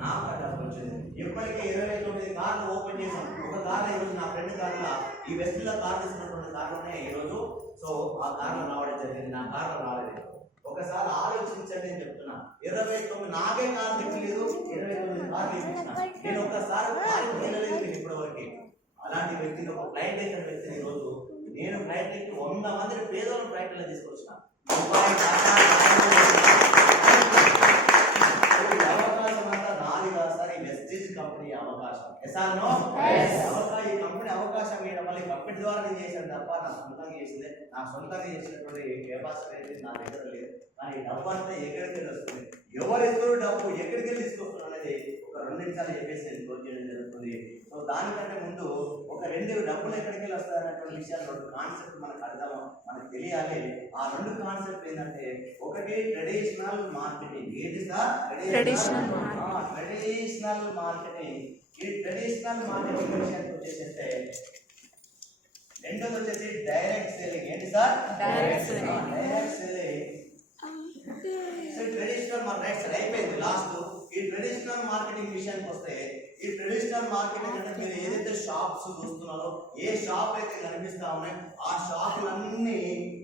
నాకు డబ్బు వచ్చింది. ఇప్పటికీ 29 కార్లు ఓపెన్ చేశాం. ఒక కార్ ఈరోజు నా ఫ్రెండ్ కార్లో ఈ వెస్ట్లో కార్ తీసుకున్నటువంటి కార్లోనే ఈరోజు ఆ కార్లో రావడం జరిగింది. నా కార్లో రాలేదు. ఒకసారి ఆలోచించండి అని చెప్తున్నా. 29 నాకే కార్ తెచ్చలేదు, 29 కార్లు ఇప్పించిన. నేను ఒకసారి కారు వెళ్ళలేదు నేను ఇప్పటివరకు. అలాంటి వ్యక్తిని, ఒక ఫ్లైట్ ఎక్కిన వ్యక్తిని ఈరోజు నేను ఫ్లైట్ ఎక్కి 100 మందిని పేదలను ఫ్లైట్లో తీసుకొచ్చిన. అవకాశం అంతా నాది కాదు సార్, ఈ వెస్టేజ్ కంపెనీ అవకాశం. ఈ కంపెనీ అవకాశం ఇవ్వడం వల్ల ఈ కంపెనీ ద్వారా నేను చేశాను తప్ప నా సొంతంగా చేసిందే. నా సొంతంగా చేసినటువంటి కెపాసిటీ నా దగ్గర లేదు. కానీ డబ్బు అంతా ఎక్కడికి వెళ్ళి వస్తుంది, ఎవరు ఇస్తారు డబ్బు ఎక్కడికి వెళ్ళి తీసుకొస్తున్నారు అనేది ఒక 2 నిమిషాలు చెప్పేసి నేను క్లోజ్ చేయడం జరుగుతుంది. సో దానికంటే ముందు ఒక 2 డబ్బులు ఎక్కడికి వెళ్ళి వస్తాయనేటువంటి విషయాలు 2 కాన్సెప్ట్ మనకు అర్థం, మనకు తెలియాలి. ఆ 2 కాన్సెప్ట్ ఏంటంటే, ఒకటి ట్రెడిషనల్ మార్కెటింగ్. ఏంటి సార్? Traditional marketing. ఈ ట్రెడిషనల్ మార్కెటింగ్ విషయానికి వచ్చేసేస్తే రెండోది వచ్చేసి డైరెక్ట్ సెల్లింగ్. ఏంటి sir? Direct selling. Traditional market అయిపోయింది లాస్ట్. ఈ ట్రెడిషనల్ మార్కెటింగ్ విషయానికి వస్తే, ఈ ట్రెడిషనల్ మార్కెటింగ్ అంటే మీరు ఏదైతే షాప్స్ చూస్తున్నారో, ఏ షాప్ అయితే కనిపిస్తా ఉన్నాయో ఆ షాపులన్నీ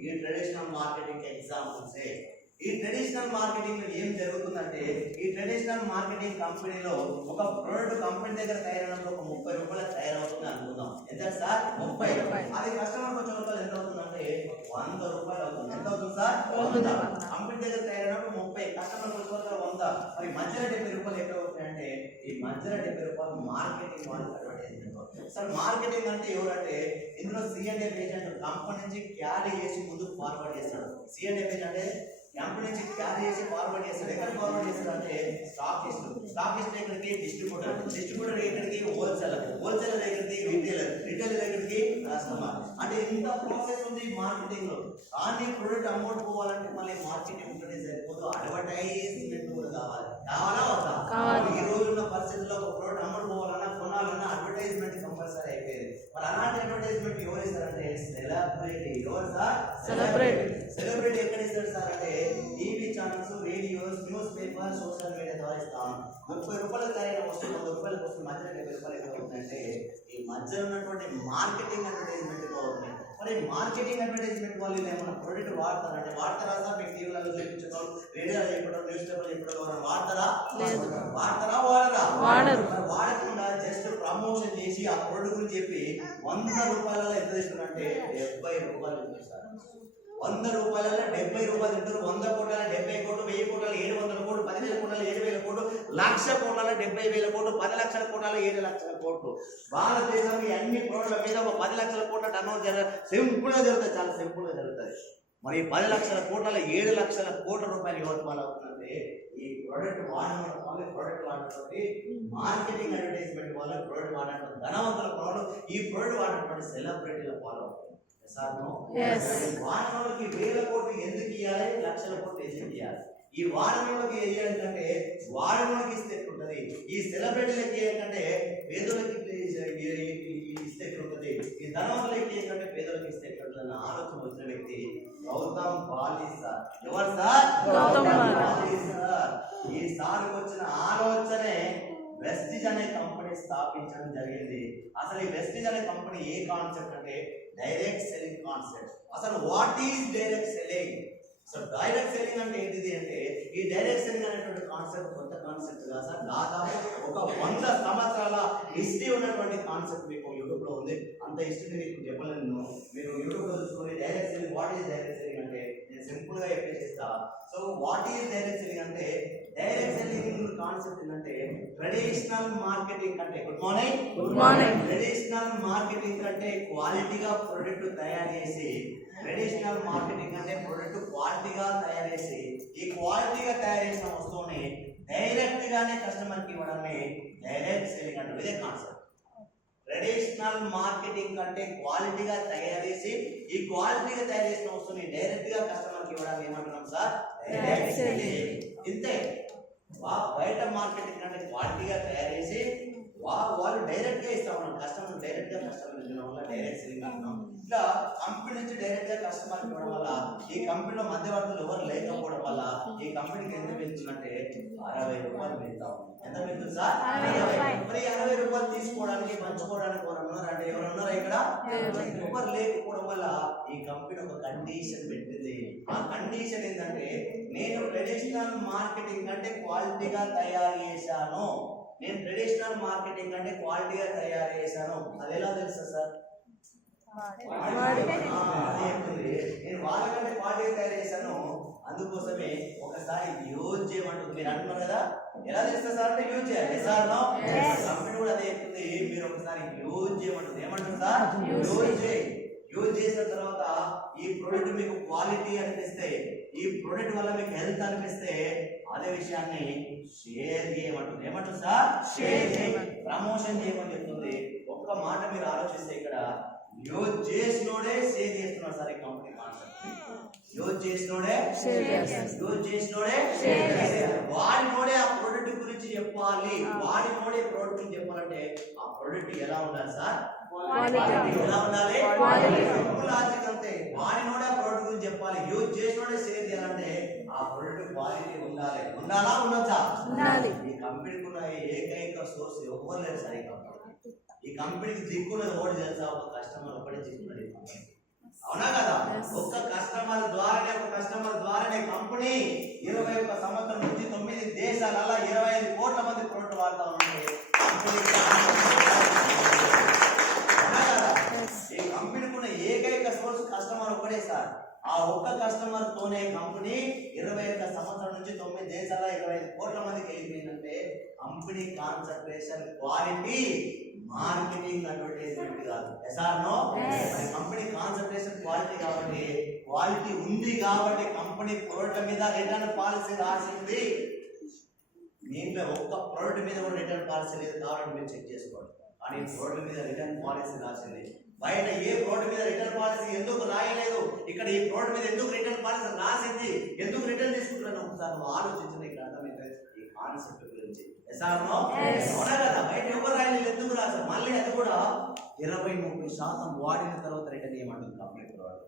ఈ ట్రెడిషనల్ మార్కెటింగ్ ఎగ్జాంపుల్సే. ఈ ట్రెడిషనల్ మార్కెటింగ్ ఏం జరుగుతుందంటే, ఈ ట్రెడిషనల్ మార్కెటింగ్ కంపెనీలో ఒక ప్రోడక్ట్ కంపెనీ దగ్గర తయారైనప్పుడు ఒక 30 రూపాయలకు తయారవుతుంది అనుకుందాం. ఎంత సార్? 30. అది కస్టమర్ వచ్చే రూపాయలు ఎంత అవుతుందంటే 100 రూపాయలు అవుతుంది. ఎంత అవుతుంది సార్? 100. కంపెనీ దగ్గర తయారైనప్పుడు 30, కస్టమర్ వచ్చే వరకు 100. మరి మధ్యలో 70 రూపాయలు ఎక్కడ అవుతాయంటే, ఈ మధ్యలో 70 రూపాయలు మార్కెటింగ్ వాళ్ళు అడ్వర్టైజ్మెంట్ అవుతుంది. సార్ మార్కెటింగ్ అంటే ఎవరంటే, ఇందులో C&F ఏజెంట్ కంపెనీ నుంచి క్యారీ చేసి ముందుకు ఫార్వర్డ్ చేస్తాడు. C&F ఏజెంట్ అంటే కంపెనీ నుంచి క్యారీ చేసి ఫార్వర్డ్ చేస్తాడు. ఎక్కడ ఫార్వర్డ్ చేస్తాడు అంటే స్టాకిస్ట్ ఎక్కడికి? డిస్ట్రిబ్యూటర్ ఎక్కడికి? హోల్సేలర్ ఎక్కడికి? రిటైలర్ ఎక్కడికి? కస్టమర్. అంటే ఇంత ప్రాసెస్ ఉంది మార్కెటింగ్ లో. కానీ ప్రొడక్ట్ అమౌంట్ పోవాలంటే మళ్ళీ మార్కెటింగ్ ఒకటే సరిపోదు, అడ్వర్టైజ్మెంట్ కూడా కావాలా వద్దా? ఈ రోజున్న పరిస్థితుల్లో ఒక ప్రొడక్ట్ అమౌంట్ పోవాలన్నా కొనాలన్నా అడ్వర్టైజ్మెంట్ కంపల్సరీ అయిపోయింది. మరి అలాంటి అడ్వర్టైజ్మెంట్ ఎవరు ఇస్తారంటే సెలబ్రిటీ. ఎవరు సార్? సెలబ్రిటీ ఎక్కడ ఇస్తారు సార్ అంటే TV channels, radios, news paper, social media ద్వారా ఇస్తాం. 30 రూపాయలకు తయారైన వస్తువు 100 రూపాయలకు వస్తుంది, మధ్యలో 70 రూపాయలు ఎక్కడ అవుతుందంటే ఈ మధ్యలో ఉన్నటువంటి మార్కెటింగ్ అడ్వర్టైజ్మెంట్ అవుతుంది. మరి మార్కెటింగ్ అడ్వర్టైజ్మెంట్ వాళ్ళు ఏమన్నా ప్రొడక్ట్ వాడతారంటే వాడతారా సార్? మీకు టీవీలలో చూపించడం, రేడియోలో చెప్పడం, న్యూస్ పేపర్ చెప్పడం వాడతారా? వాడరు. వాడకుండా జస్ట్ ప్రమోషన్ చేసి ఆ ప్రొడక్ట్ గురించి చెప్పి 100 రూపాయలలో ఎంత తీసుకున్నారంటే 70 రూపాయలు ఇస్తారు. 100 రూపాయలలో 70 రూపాయలు ఇస్తారు. 100 కోట్ల 70 కోట్లు, 1000 కోట్ల 700 కోట్లు, 10,000 కోట్ల 7,000 కోట్లు, 1,00,000 కోట్ల 70,000 కోట్లు, 10 లక్షల కోట్ల 7 లక్షల కోట్లు. భారతదేశంలో అన్ని కోట్ల మీద ఒక 10 లక్షల కోట్ల టర్నోవర్ సింపుల్ గా జరుగుతుంది, చాలా సింపుల్ గా జరుగుతుంది. మరి 10 లక్షల కోట్ల 7 లక్షల కోట్ల రూపాయలు యువత వాళ్ళు అవుతుందంటే ఈ ప్రోడక్ట్ వాడడం వాళ్ళు, ప్రోడక్ట్ వాడటం మార్కెటింగ్ అడ్వర్టైజ్మెంట్ వాళ్ళు, ప్రోడక్ట్ వాడటం ధనవంతుల వాళ్ళు, ఈ ప్రోడక్ట్ వాడటం సెలబ్రిటీల ఫాలో అవుతుంది. వాడడానికి 1000 కోట్లు ఎందుకు ఇవ్వాలి? లక్షల కోట్లు ఎందుకు ఇవ్వాలి? ఈ వాడడానికి ఏంటంటే వాడడానికి ఇస్తే ఉంటుంది, ఈ సెలబ్రిటీలకి ఏంటంటే పేదలకి ఇస్తే ఉంటుంది, ఈ ధనవంతులకి ఏంటంటే పేదలకు ఇస్తే ఉంటుంది ఆలోచన వచ్చిన వ్యక్తి గౌతమ్ బాలి సార్. ఎవరు సార్? గౌతమ్ బాలి సార్. ఈ సార్ వచ్చిన ఆలోచనే వెస్టిజ్ అనే కంపెనీ స్థాపించడం జరిగింది. అసలు ఈ వెస్టిజ్ అనే కంపెనీ ఏ కాన్సెప్ట్ అంటే డైరెక్ట్ సెల్లింగ్ కాన్సెప్ట్. అసలు what is direct selling? So direct selling అంటే ఏంటిది అంటే ఈ డైరెక్ట్ సెల్లింగ్ అనేటువంటి కాన్సెప్ట్ కొత్త కాన్సెప్ట్ కాదు సార్. దాదాపు ఒక 100 సంవత్సరాల హిస్టరీ ఉన్నటువంటి కాన్సెప్ట్ మీకు యూట్యూబ్ లో ఉంది. అంత హిస్టరీ మీకు చెప్పలేను, మీరు యూట్యూబ్ లో చూసుకొని direct selling, what is direct selling అంటే నేను సింపుల్ గా చెప్పేసిస్తా. So what is direct selling అంటే డైరెక్ట్ సెల్లింగ్ కాన్సెప్ట్ ఏంటంటే ట్రెడిషనల్ మార్కెటింగ్ కంటే గుడ్ మార్నింగ్ ట్రెడిషనల్ మార్కెటింగ్ కంటే క్వాలిటీగా ప్రొడక్ట్ తయారు చేసి, ట్రెడిషనల్ మార్కెటింగ్ అంటే ప్రొడక్ట్ క్వాలిటీగా తయారు చేసి, ఈ క్వాలిటీగా తయారు చేసిన వస్తువుని డైరెక్ట్ గానే కస్టమర్ కి ఇవ్వడాన్ని డైరెక్ట్ సెల్లింగ్ అంటే ఇదే కాన్సెప్ట్. ట్రెడిషనల్ మార్కెటింగ్ కంటే క్వాలిటీగా తయారు చేసి, ఈ క్వాలిటీగా తయారు చేసిన వస్తువుని డైరెక్ట్ గా కస్టమర్ కి ఇవ్వడానికి ఏమంటున్నాం సార్? Direct selling. ఇంతే. బయట మార్కెటింగ్ కంటే క్వాలిటీగా తయారు చేసి వాళ్ళు డైరెక్ట్ గా ఇస్తా ఉన్నాం, కస్టమర్ డైరెక్ట్ గా కస్టమర్ ఇవ్వడం వల్ల డైరెక్ట్ సెల్లింగ్ అంటున్నాం. ఇట్లా కంపెనీ నుంచి డైరెక్ట్ గా కస్టమర్ ఇవ్వడం వల్ల ఈ కంపెనీలో మధ్యవర్తులు ఎవరు లేకపోవడం వల్ల ఈ కంపెనీకి ఎంత పెంచుతుందంటే 60 రూపాయలు పెంచుతాం. ఎంత పెంచుతుంది సార్? 60. మరి 60 రూపాయలు తీసుకోవడానికి పంచుకోవడానికి ఎవరు ఉన్నారు అంటే ఎవరు ఉన్నారు ఇక్కడ? ఎవరు లేకపోవడం వల్ల ఈ కంపెనీ ఒక కండిషన్ పెట్టింది. ఆ కండిషన్ ఏంటంటే నేను ట్రెడిషనల్ మార్కెటింగ్ కంటే క్వాలిటీగా తయారు చేశాను, నేను ట్రెడిషనల్ మార్కెటింగ్ అంటే క్వాలిటీగా తయారు చేశాను. అది ఎలా తెలుసా సార్? నేను వాళ్ళకంటే క్వాలిటీగా తయారు చేశాను, అందుకోసమే ఒకసారి యూజ్ చేయమంటుంది. మీరు అంటున్నారు కదా ఎలా తెలుస్తా సార్ అంటే యూజ్ చేయాలి సార్. కంపెనీ కూడా అదే చెప్తుంది, మీరు ఒకసారి యూజ్ చేయమంటుంది. ఏమంటుంది సార్? యూజ్ చేసిన తర్వాత ఈ ప్రోడక్ట్ మీకు క్వాలిటీ అనిపిస్తే, ఈ ప్రోడక్ట్ వల్ల మీకు హెల్త్ అనిపిస్తే అదే విషయాన్ని షేర్ చేయమంటుంది. ఏమంటుంది సార్? షేర్ చేయి, ప్రమోషన్ చేయమని చెప్తుంది. ఒక్క మాట మీరు ఆలోచిస్తే ఇక్కడ యూజ్ చేసినోడే షేర్ చేస్తున్నారు సార్. ఈ కంపెనీ కాన్సెప్ట్ యూజ్ చేసినోడే వాడినోడే ఆ ప్రోడక్ట్ గురించి చెప్పాలి. వాడినోడే ప్రోడక్ట్ గురించి చెప్పాలంటే ఆ ప్రోడక్ట్ ఎలా ఉండాలి సార్? ఎలా ఉండాలి? లాజిక్ అంతే. వాడినోడే ఆ ప్రోడక్ట్ గురించి చెప్పాలి, యూజ్ చేసినోడే షేర్ చేయాలంటే ఆ ప్రోడక్ట్ క్వాలిటీ ఉండాలి. ఉండాలా? ఉండొచ్చా? ఈ కంపెనీకి ఉన్న ఏకైక సోర్స్ ఎవ్వరు లేరు సార్. ఈ కంపెనీకి దిక్కున్నది ఓడి తెలుసా? ఒక కస్టమర్ ఒకటే దిక్కున్నది. అవునా కదా? ఒక కస్టమర్ ద్వారానే కంపెనీ 21 సంవత్సరం నుంచి 9 దేశాలలో 25 కోట్ల మంది ప్రోడక్ట్ వాడుతా ఉన్నాయి. ఈ కంపెనీకి ఉన్న ఏకైక సోర్స్ కస్టమర్ ఒకటే సార్. ఆ ఒక్క కస్టమర్ తోనే కంపెనీ 21 సంవత్సరం నుంచి 9 దేశాల 25 కోట్ల మందికి వెళ్ళిపోయిందంటే company concentration quality, marketing, advertisement కాదు. ఎస్ఆర్నో కంపెనీ కాన్సంట్రేషన్ క్వాలిటీ కాబట్టి, క్వాలిటీ ఉంది కాబట్టి కంపెనీ ప్రోడక్ట్ మీద రిటర్న్ పాలసీ రాసింది. దీంట్లో ఒక్క ప్రోడక్ట్ మీద కూడా రిటర్న్ పాలసీ లేదు కాబట్టి మీరు చెక్ చేసుకోండి. కానీ ప్రోడక్ట్ మీద రిటర్న్ పాలసీ రాసింది. బయట ఏ ప్రోడక్ట్ మీద రిటర్న్ పాలసీ ఎందుకు రాయలేదు, ఇక్కడ ఈ ప్రోడక్ట్ మీద ఎందుకు రిటర్న్ పాలసీ రాసింది, ఎందుకు రిటర్న్ తీసుకుంటున్నాను ఒకసారి నువ్వు ఆలోచించిన ఇక్కడ అర్థమైతే ఈ కాన్సెప్ట్ గురించి. అవునా కదా? బయట ఎవరు రాయలేదు, ఎందుకు రాశారు? మళ్ళీ అది కూడా 20-30% వాడిన తర్వాత రిటర్న్ చేయమంటుంది కంప్లీట్ ప్రోడక్ట్.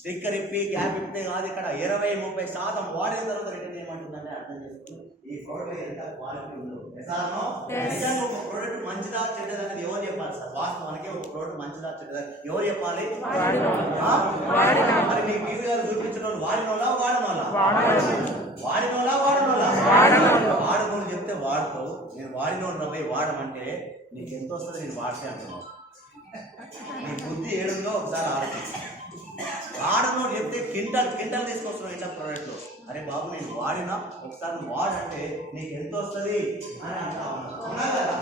స్టిక్కర్ ఇప్పి గ్యాప్ ఇప్పితే కాదు, ఇక్కడ 20-30% వాడిన తర్వాత రిటర్న్ చేయమంటుందంటే అర్థం చేసుకుని ఈ ప్రోడక్ట్ ఎంత క్వాలిటీ ఉందో. ఒక ప్రోడక్ట్ మంచిదా చెడ్డదా అనేది ఎవరు చెప్పాలి సార్? వాస్తవానికి ఒక ప్రోడక్ట్ మంచిదా చెడ్డదా ఎవరు చెప్పాలి? మరి మీ టీవీలో చూపించిన వాళ్ళు వాడినోళ్ళ వాడుకోని చెప్తే వాడుతావు. నేను వాడినోళ్ళు పోయి వాడమంటే నీకు ఎంత వస్తుంది? నేను వాడితే అంటున్నావు. నీ బుద్ధి ఏడుందో ఒకసారి ఆలోచించు. వాడనోడు చెప్తే కింటల్ తీసుకొస్తున్నావు ఇంటర్ ప్రోడక్ట్లో. అరే బాబు నేను వాడినా, ఒకసారి వాడంటే నీకు ఎంత వస్తుంది అని అంటా ఉన్నా. అవునా కదా?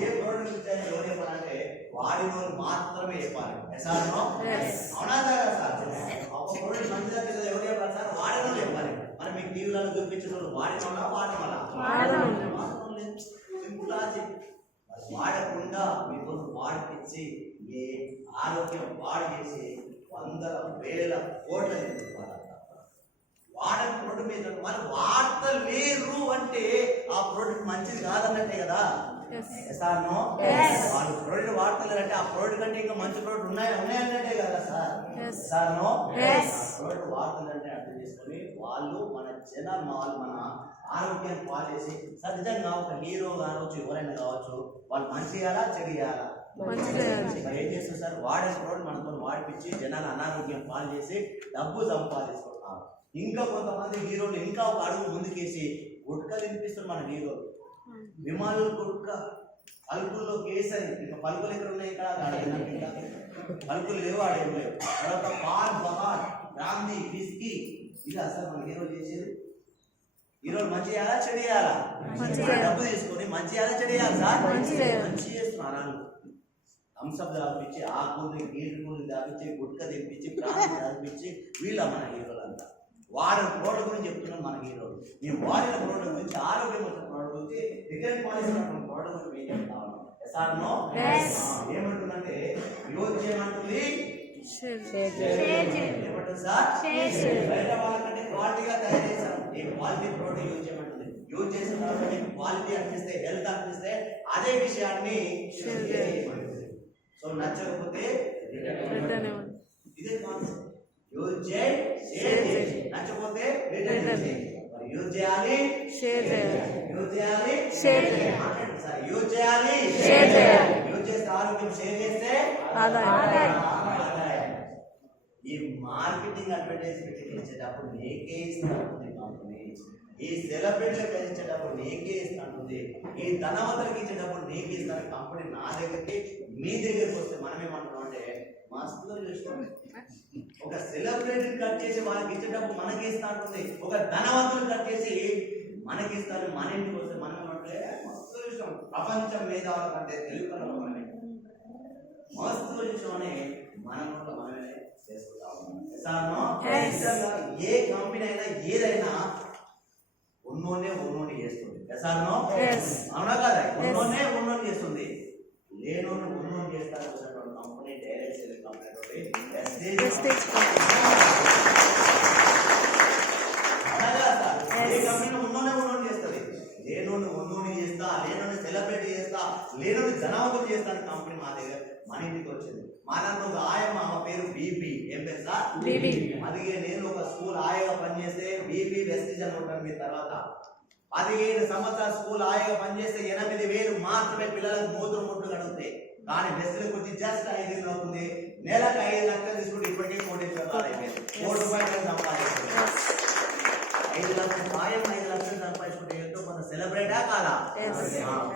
ఏ ప్రోడక్ట్ ఇచ్చారో ఎవరు చెప్పాలంటే వాడినోళ్ళు మాత్రమే చెప్పాలి. అవునా కదా సార్? ఒక ప్రోడక్ట్ మంచిగా ఎవరు చెప్పాలి సార్? వాడినోళ్ళు చెప్పాలి. మరి మీకు టీవీలలో చూపించిన వాళ్ళు వాడనోళ్ళ సింపుల్ లాజిక్. వాడకుండా మీకు వాడిపించి ఏ ఆరోగ్యం పాడు చేసి 100,000 కోట్ల వాడని ప్రోడక్ట్ మీద మరి వార్తలు లేరు అంటే ఆ ప్రోడక్ట్ మంచిది కాదన్నట్టే కదా. వాళ్ళు ప్రోడక్ట్ వాడతలేరు అంటే ఆ ప్రోడక్ట్ కంటే ఇంకా మంచి ప్రోడక్ట్ ఉన్నాయన్నట్టే కదా సార్. ప్రోడక్ట్ వాడతలేరంటే అర్థం చేసుకొని వాళ్ళు మన జనాలు మన ఆరోగ్యాన్ని పాలు చేసి సహజంగా ఒక హీరో కావచ్చు, ఎవరైనా కావచ్చు, వాళ్ళు మంచి చేయాలా చెడు చేయాలా? ఏం చేస్తారు సార్? వాడే ప్రోడక్ట్ మనతో వాడిపించి జనాలు అనారోగ్యం పాలు చేసి డబ్బు సంపాదించుకుంటున్నారు. ఇంకా కొంతమంది హీరోలు ఇంకా ఒక అడుగు ముందుకేసి గుట్క తినిపిస్తారు మన హీరోలు. విమానులు గుట్క, పలుకుల్లో కేసరి, ఇంకా పలుకులు ఎక్కడ ఉన్నాయి? ఇక్కడ పలుకులు లేవు, ఆడేం లేవు. తర్వాత పాన్ బహార్, బ్రాందీ, విస్కీ, ఇది అసలు మన హీరోలు చేసేది. హీరోలు మంచి చేయాలా చెడు చేయాలా? డబ్బు తీసుకొని మంచి చేయాలా చెడు చేయాలి సార్? మంచి చేస్తున్నారు. హంసప్ దాపించి, ఆ కూలి గీటి కూలి దాపించి, గుట్క తెప్పించి, ప్రాంతం దాపించి, వీళ్ళ మన హీరోలంతా. వాడిన ప్రోడక్ట్ గురించి చెప్తున్నాం మన హీరోలు. మేము వాడిన ప్రోడక్ట్ గురించి, ఆరోగ్యం వచ్చిన ప్రోడక్ట్ గురించి, రిటర్న్ పాలసీ ప్రోడక్ట్ గురించి ఏం చెప్తా ఉన్నాం? ఏమంటుందంటే యోజ్ ఏమంటుంది? ఏమంటుంది సార్? బయట వాళ్ళకంటే క్వాలిటీగా తయారు చేశారు. ఈ క్వాలిటీ ప్రోడక్ట్ యూజ్ చేయమంటుంది. యూజ్ చేసిన తర్వాత క్వాలిటీ అనిపిస్తే, హెల్త్ అనిపిస్తే అదే విషయాన్ని సో నచ్చకపోతే ఇదే కాన్సెప్ట్. యూజ్ చేయండి, షేర్ చేయండి. నచ్చకపోతే రిటర్న్ చేయండి. మరి యూజ్ చేయాలి, షేర్ చేయాలి. యూజ్ చేయాలి, షేర్ చేయాలి. సార్ యూజ్ చేయాలి, షేర్ చేయాలి. యూజ్ చేస్తే ఆరోగ్యం, షేర్ చేస్తే ఆదాయం. ఈ మార్కెటింగ్ అడ్వర్టైజ్మెంట్ ఇచ్చేటప్పుడు నీకే ఇస్తుంది కంపెనీ. ఈ సెలబ్రిటీలకు ఇచ్చేటప్పుడు నీకే ఇస్తుంది. ఈ ధనవంతులకి ఇచ్చేటప్పుడు నీకే ఇస్తారు కంపెనీ. నా దగ్గరికి మీ దగ్గరికి వస్తే మనం ఏమంటున్నాం అంటే మస్తుగా చూస్తాం. ఒక సెలబ్రిటీ కట్ చేసి వాళ్ళకి ఇచ్చేటప్పుడు మనకి ఇస్తా ఉంటుంది. ఒక ధనవంతులు కట్ చేసి మనకి ఇస్తారు. మన ఇంటికి వస్తే మనం ఏమంటే మస్తుగా చూస్తాం. ప్రపంచం మేధావుల కంటే తెలుగు కళ మనమే మస్తుగా చూసామని మనం మనమే చేసుకుంటాము. ఏ కంపెనీ అయినా ఏదైనా ఉన్నోనే చేస్తుంది. అవునా కదా? ఉన్నోనే చేస్తుంది. లేనోని ఉన్నోని చేస్తారు. కంపెనీ డైరెక్ట్ సేల్ కంపెనీ ఏ కంపెనీ ఉన్నోని చేస్తుంది. లేనోని చేస్తా, లేనోని సెలబ్రిటీ చేస్తా, లేనోని జనాభా చేస్తాను కంపెనీ మా దగ్గర మన ఇంటికి వచ్చింది. మా దాంట్లో ఒక ఆయమ్మ, ఆమె పేరు బీబీ. ఏం పేరు సార్? అందుకే నేను ఒక స్కూల్ ఆయగా పనిచేస్తే బీబీ వెస్టిజ్ అనుకుంటాను. మీ తర్వాత 15 సంవత్సరాల స్కూల్ ఆయగా పనిచేస్తే 8,000 మాత్రమే పిల్లలకు మూత్రం ముట్లు కడుగుతాయి. కానీ వెస్టిజ్కి వచ్చి జస్ట్ 5 అవుతుంది. నెలకు 5 లక్షలు తీసుకుంటే ఇప్పటికే కోటేశ్వరాలు అయిపోయింది. ₹1,00,00,000 సంపాదించారు. 5 లక్షలు సాయం 5 లక్షలు సంపాదించుకుంటే ఎంతో కొంత సెలబ్రేటా కాదా?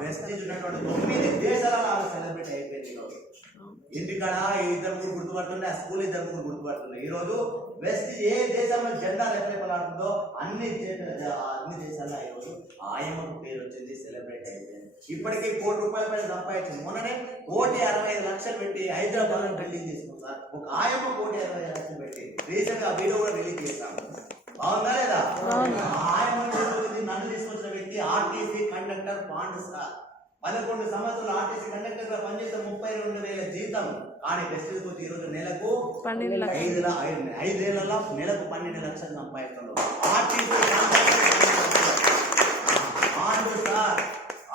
వెస్టీజ్ ఉన్నటువంటి 9 దేశాలలో సెలబ్రేట్ అయిపోయింది ఈరోజు. ఇంటికాడ 2-3 గుర్తుపడుతుండే, ఆ స్కూల్ 2-3 గుర్తుపడుతుండే. ఈ రోజు వెస్టీజ్ ఏ దేశంలో జెండా రెప్పలేపలాడుతుందో అన్ని దేశాల్లో ఈరోజు ఆయమ్మకు పేరు వచ్చింది, సెలబ్రేట్ అయిపోయింది. ఇప్పటికీ ₹1,00,00,000 పైన సంపాదించింది. మొన్ననే 1,65,00,000 పెట్టి హైదరాబాద్ లో బిల్డింగ్ తీసుకుంటారు. ఒక ఆయమ్మ 1,65,00,000 పెట్టి రీసెంట్ గా వీడియో కూడా రిలీజ్ చేస్తాను. బాగుందా లేదా? ఆయమ్మ నన్ను తీసుకొచ్చిన వ్యక్తి ఆర్టీసీ కండక్టర్ పాండు సార్. 11 సంవత్సరాలు ఆర్టీసీ కండక్టర్ గా పనిచేస్తే 32,000 జీతం. కానీ వెస్టీజ్ వచ్చి ఈ రోజు నెలకు 5 ఏళ్లలో నెలకు 12 లక్షలు సంపాదిస్తున్నారు.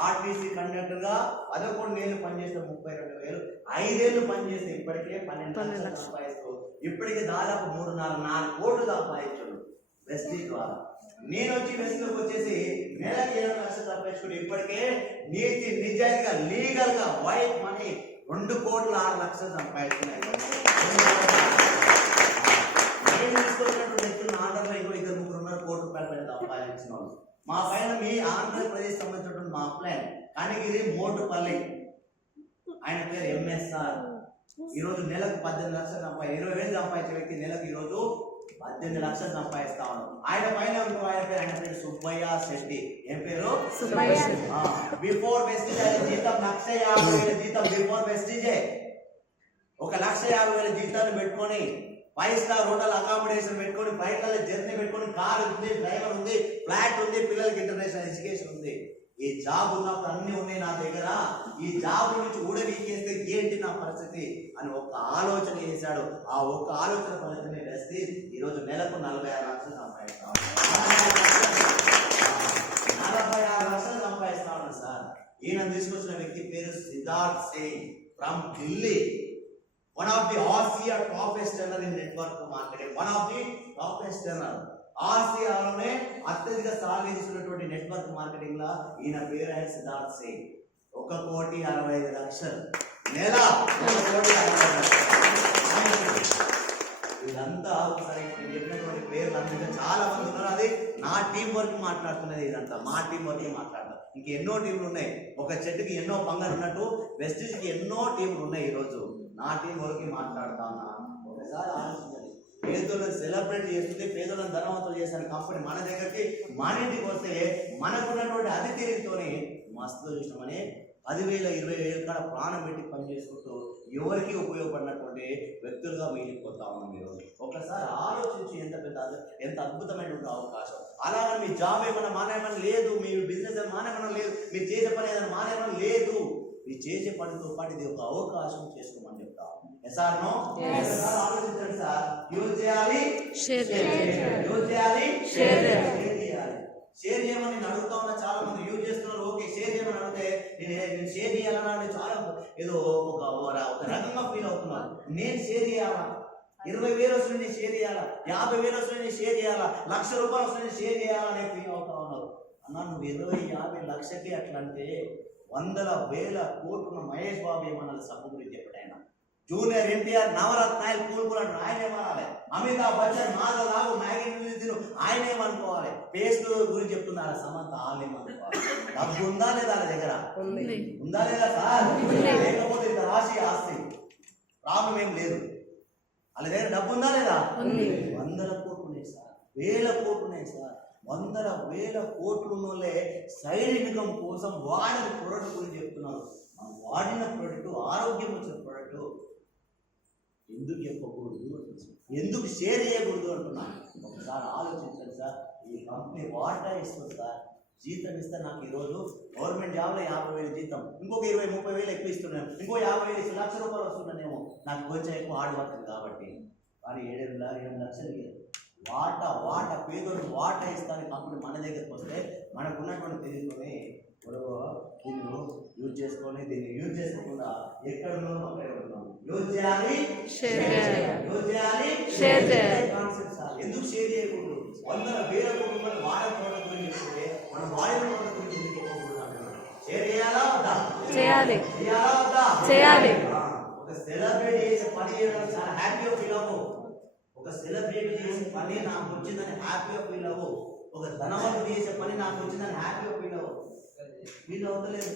ఆర్టీసీ కండక్టర్ గా 11 ఏళ్ళు పనిచేస్తే 32,000, 5 ఏళ్ళు పనిచేస్తే ఇప్పటికే 12 లక్షలు సంపాదిస్తూ ఇప్పటికే దాదాపు 3-4 కోట్లు సంపాదించాడు వెస్టీజ్ ద్వారా. నేను వచ్చి వెస్టీజ్కి వచ్చేసి నెలకి 7 లక్షలు సంపాదించుకుంటే ఇప్పటికే నీతి నిజాయితీగా లీగల్ గా వైట్ మనీ 2,06,00,000 సంపాదిస్తున్నాయి. నేను తీసుకొచ్చినటువంటి వ్యక్తులు ఆంధ్రలో ఇంకో 2-3 ఉన్నారు ₹1,00,00,000 పైన సంపాదించిన వాళ్ళు. మా పైన మీ ఆంధ్రప్రదేశ్ సంబంధించినటువంటి మా ప్లాన్ కనిగిరి మోటుపల్లి, ఆయన పేరు ఎంఎస్ఆర్. ఈరోజు నెలకు 18 లక్షలు 20,000 సంపాదించే వ్యక్తి నెలకు ఈరోజు 18 లక్షలు సంపాదిస్తా ఉన్నాం. ఆయన పైన ఆయన పేరు సుబ్బయ్య శెట్టి. ఏం పేరు? బిఫోర్ వెస్టీజ్ ఆయన జీతం 1,50,000 జీతం. బిఫోర్ వెస్టీజే 1,50,000 జీతాలు పెట్టుకొని 5 స్టార్ హోటల్ అకామిడేషన్ పెట్టుకొని, ఫ్లైట్లలో జర్నీ పెట్టుకొని, కార్ ఉంది, డ్రైవర్ ఉంది, ఫ్లాట్ ఉంది, పిల్లలకి ఇంటర్నేషనల్ ఎడ్యుకేషన్ ఉంది. ఈ జాబ్ ఉన్నప్పుడు అన్ని ఉన్నాయి నా దగ్గర. ఈ జాబ్ నుంచి ఊడవీకేస్తే ఏంటి నా పరిస్థితి అని ఒక ఆలోచన చేశాడు. ఆ ఒక్క ఆలోచన ఫలితమే వేస్తే ఈరోజు నెలకు 46 లక్షలు సంపాదిస్తాం. 46 లక్షలు సంపాదిస్తా ఉన్నాడు సార్. ఈయన తీసుకొచ్చిన వ్యక్తి పేరు Siddharth Singh from Delhi. One of the Asia topest earner in network marketing. One of the topest earner. ఆసియాలోనే అత్యధిక స్థాయి తీసుకున్నటువంటి నెట్వర్క్ మార్కెటింగ్ లా ఈయన పేరు ఆయన సిద్ధార్థ్ సింగ్. 1,65,00,000 నెల. 1,65,00,000. ఇదంతా ఒకసారి చెప్పినటువంటి పేర్లు అందుకే చాలా మంది ఉన్నారు. అది నా టీం వర్క్ మాట్లాడుతున్నది. ఇదంతా మా టీం వర్క్ మాట్లాడతారు. ఇంకెన్నో టీంలు ఉన్నాయి. ఒక చెట్టుకి ఎన్నో పంగలు ఉన్నట్టు వెస్టీజ్కి ఎన్నో టీంలు ఉన్నాయి. ఈరోజు నా టీం వరకు మాట్లాడుతా ఉన్నా. ఒకసారి ఆలోచించండి. పేదలను సెలబ్రేట్ చేస్తుంది, పేదలను ధనవంతులు చేసిన కంపెనీ మన దగ్గరికి మన ఇంటికి వస్తే మనకున్నటువంటి అతిథితోనే మస్తు చూసినామని 10,000, 20,000 కాడ ప్రాణం పెట్టి పని చేసుకుంటూ ఎవరికి ఉపయోగపడినటువంటి వ్యక్తులుగా మిగిలిపోతా ఉన్నాం ఈరోజు. ఒకసారి ఆలోచించి ఎంత అద్భుతమైనటువంటి అవకాశం. అలాగే మీ జాబ్ ఏమైనా మానేమని లేదు, మీ బిజినెస్ ఏమైనా మానేమని లేదు, మీరు చేసే పని ఏదైనా మానేమని లేదు. మీరు చేసే పనితో పాటు ఇది ఒక అవకాశం చేసుకోమని చెప్తా. ఆలోచించండి సార్. యూజ్ చేయాలి, షేర్ చేయాలి. షేర్ చేయమని నేను అడుగుతా ఉన్నా. చాలా మంది యూజ్ చేస్తున్నారు. ఓకే, షేర్ చేయమని అడిగితే నేను షేర్ చేయాలని చాలా ఏదో ఒక రకంగా ఫీల్ అవుతున్నారు. నేను షేర్ చేయాలా? 20,000 వస్తుంది నేను షేర్ చేయాలా? 50,000 వస్తుంది నేను షేర్ చేయాలా? ₹1,00,000 వస్తుంది షేర్ చేయాలా అనే ఫీల్ అవుతా ఉన్నారు. అన్నా నువ్వు 20, 50, లక్షకి అట్లా అంటే 100,000 కోట్లు మహేష్ బాబు ఏమన్నా సబ్బు గురించి చెప్పాడు. జూనియర్ ఎన్టీఆర్ నవరత్నాలు కూల్ అంటారు, ఆయన ఏమనాలి? అమితాబ్ బచ్చన్ మాధవ్ మ్యాగీ తిను, ఆయన ఏమనుకోవాలి? పేస్ట్ గురించి చెప్తున్నారు సమంత, వాళ్ళు ఏమనుకోవాలి? డబ్బు ఉందా లేదా వాళ్ళ దగ్గర? ఉందా లేదా సార్? లేకపోతే ఇంత రాశి ఆస్తి ప్రాబ్లం ఏం లేదు. వాళ్ళ దగ్గర డబ్బు ఉందా లేదా? 100,000 కోట్లు ఉన్నాయి సార్, 1,000 కోట్లు ఉన్నాయి సార్. 100,000 కోట్లు ఉన్నోళ్ళే సైడ్ ఇన్కమ్ కోసం వాడిన ప్రొడక్ట్ గురించి చెప్తున్నారు. వాడిన ప్రొడక్ట్ ఆరోగ్యం వచ్చిన ప్రొడక్ట్ ఎందుకు చెప్పకూడదు, ఎందుకు షేర్ చేయకూడదు అంటున్నాను. ఒకసారి ఆలోచించండి సార్. ఈ కంపెనీ వాటా ఇస్తుంది సార్, జీతం ఇస్తే నాకు ఈరోజు గవర్నమెంట్ జాబ్లో 50,000 జీతం, ఇంకొక 20-30,000 ఎక్కువ ఇస్తున్నాను, ఇంకో 50,000 ₹1,00,000 వస్తున్నానేమో, నాకు కొంచెం ఎక్కువ హార్డ్ వర్క్ కాబట్టి. కానీ 7 లక్షలు వాటా పేదోడు వాటా ఇస్తాను కంపెనీ మన దగ్గరికి వస్తే మనకు ఉన్నటువంటి తెలియకొని దీన్ని యూజ్ చేసుకొని దీన్ని యూజ్ చేసుకోకుండా ఎక్కడ ఉన్నామో అక్కడే ఉన్నాం. యూజ్ చేయాలి, కాన్సెప్ట్ సార్. ఎందుకు షేర్ చేయకూడదు? 100,000 కోట్లు వాడే ప్రోడక్ట్ గురించి చెప్తే మనం వాడిన ప్రోడక్ట్ గురించి ఎందుకు చెప్పకూడదు అంటున్నాడు. షేర్ చేయాలా వద్దా? చేయాలి. ఒక సెలబ్రేట్ చేసే పని చేయడం చాలా హ్యాపీగా ఫీల్ అవ్వు. ఒక సెలబ్రేట్ చేసే పని నాకు వచ్చిందని హ్యాపీగా ఫీల్ అవ్వు. ఒక ధనవంతుడు చేసే పని నాకు వచ్చిందని హ్యాపీగా ఫీల్ అవ్వు. ఫీల్ అవుతలేదు.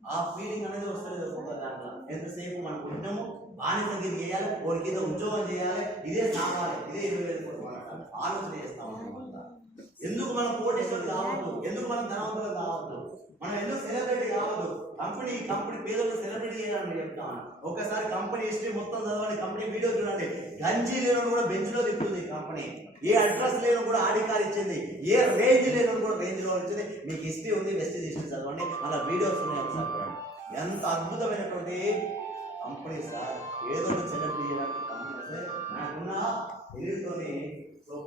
ఆ ఫీలింగ్ అనేది వస్తలేదు ఒక్కొక్క దాంట్లో. ఎంతసేపు మనం పుట్టినాము బానిసగిరి చేయాలి, కోరికతో ఉద్యోగం చేయాలి, ఇదే సామాలి, ఇదే 20,000 కోట్లు ఆలోచన చేస్తాం. ఎందుకు మనం కోటేశ్వరులు కావద్దు? ఎందుకు మనం ధనవంతులు కావద్దు? మనం ఎందుకు సెలబ్రిటీ కావద్దు? కంపెనీ పేదలకు సెలబ్రిటీ చేయాలని చెప్తాను. ఒకసారి కంపెనీ హిస్టరీ మొత్తం చదవండి, కంపెనీ వీడియో చూడండి. గంజీ లేను కూడా బెంచ్ లో తిప్పుతుంది కంపెనీ. ఏ అడ్రస్ లేను కూడా ఆడికార్ ఇచ్చింది. ఏ రేంజ్ లేను కూడా రేంజ్ లో ఇచ్చింది. మీకు హిస్టరీ ఉంది, వెస్టేజ్ హిస్టరీ చదవండి, అలా వీడియోస్ ఉన్నాయి ఒకసారి చూడండి. ఎంత అద్భుతమైనటువంటి కంపెనీ సార్. ఏదో ఒక సెలబ్రిటీ చేయడానికి కంపెనీ వస్తే నాకున్న ఎదురుతోని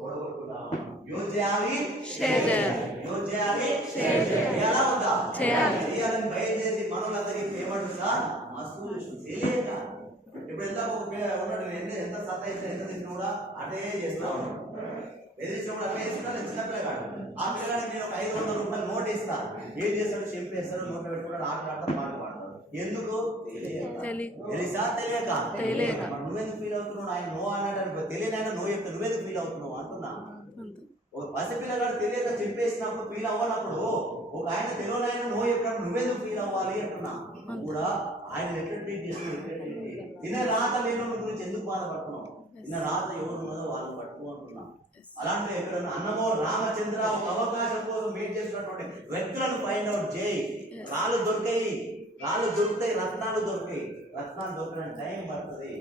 పొడగొట్టుకుంటాము. యూజ్ చేయాలి, యూజ్ చేయాలి, ఎలా ఉందా చేయాలని బయలుదేరి మనోళ్ళందరికీ పేమెంట్ సార్ మస్తు తెలియక. ఇప్పుడు ఎంత ఉన్నాడు, ఎంత సత్తా ఎంత తిన్నా కూడా అదే చేస్తా ఉన్నాడు. ఎదిరిసినప్పుడు అట్లా చేస్తున్నా. నేను చిన్నపిల్ల కాదు. ఆ పిల్లగాడికి నేను ఒక 500 రూపాయలు నోట్ ఇస్తా. ఏం చేస్తాడు? చెంపేస్తాడు, నోట్ పెట్టుకుంటాడు, ఆటలాడతాడు, పాట పాడతాడు. ఎందుకు? తెలుసా? తెలియక. నువ్వెందుకు ఫీల్ అవుతున్నావు? ఆయన నో అన్నాడు తెలియనైనా నో చెప్తా, నువ్వెందుకు ఫీల్ అవుతున్నావు అంటున్నా. ఒక పసిపిల్లగాడు తెలియక చింపేసినప్పుడు ఫీల్ అవ్వనప్పుడు, ఒక ఆయన తెలియనైనా నో చెప్పినప్పుడు నువ్వెందుకు ఫీల్ అవ్వాలి అంటున్నా. కూడా ఆయన ఎట్లా ట్రీట్ చేస్తున్నావు? తిన రాత లేని గురించి ఎందుకు బాధపడుతున్నావు? తిన రాత ఎవరు ఉన్నదో వాళ్ళని పట్టుకో అంటున్నా. అలాంటి ఎక్కడన్నా అన్నమో రామచంద్ర ఒక అవకాశం కోసం వెయిట్ చేసినటువంటి వ్యక్తులను ఫైండ్ అవుట్ చేయి. రాళ్ళు దొరికాయి, రాళ్ళు దొరుకుతాయి, రత్నాలు దొరికాయి. రత్నాలు దొరకడానికి టైం పడుతుంది.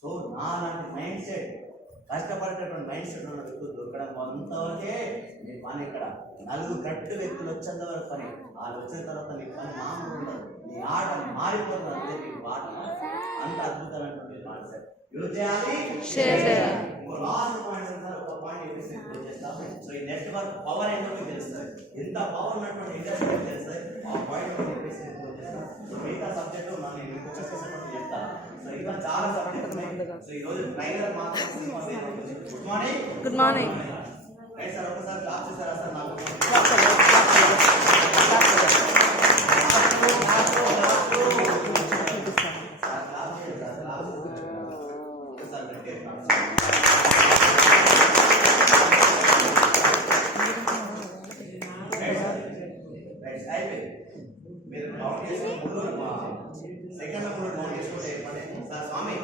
సో నా లాంటి మైండ్ సెట్, కష్టపడేటటువంటి మైండ్ సెట్ ఉన్న వ్యక్తులు దొరకడం అంతవరకే నీ పని. ఇక్కడ నలుగురు కరెక్ట్ వ్యక్తులు వచ్చేంత వరకు పని. వాళ్ళు వచ్చిన తర్వాత నీ పని మామూలు ఉండదు. నీ ఆట మారిపోతుంది. అంతే నీ పాట. అంత అద్భుతమైనటువంటి మైండ్ సెట్ యూజ్ చేయాలి. లాస్ట్ పాయింట్ ఒక పాయింట్ చెప్పేసి చేస్తాము. సో ఈ నెట్వర్క్ పవర్ ఏంటో మీకు తెలుస్తుంది. ఎంత పవర్ ఉన్నటువంటి ఇండస్ట్రీ తెలుస్తుంది. ఆ పాయింట్ చెప్పేసి చేస్తాం. సో మిగతా సబ్జెక్టు నేను ఫోకస్ చేసినప్పుడు చెప్తాను. సో ఇంకా చాలా సబ్జెక్ట్ ఉన్నాయి. సో ఈ రోజు ట్రైలర్ మాత్రం. Good morning. Good morning. Right sir, ఒకసారి క్లాస్ చేస్తారా సార్? నాకు సెకండ్ నోట్ చేసుకుంటే సార్ స్వామి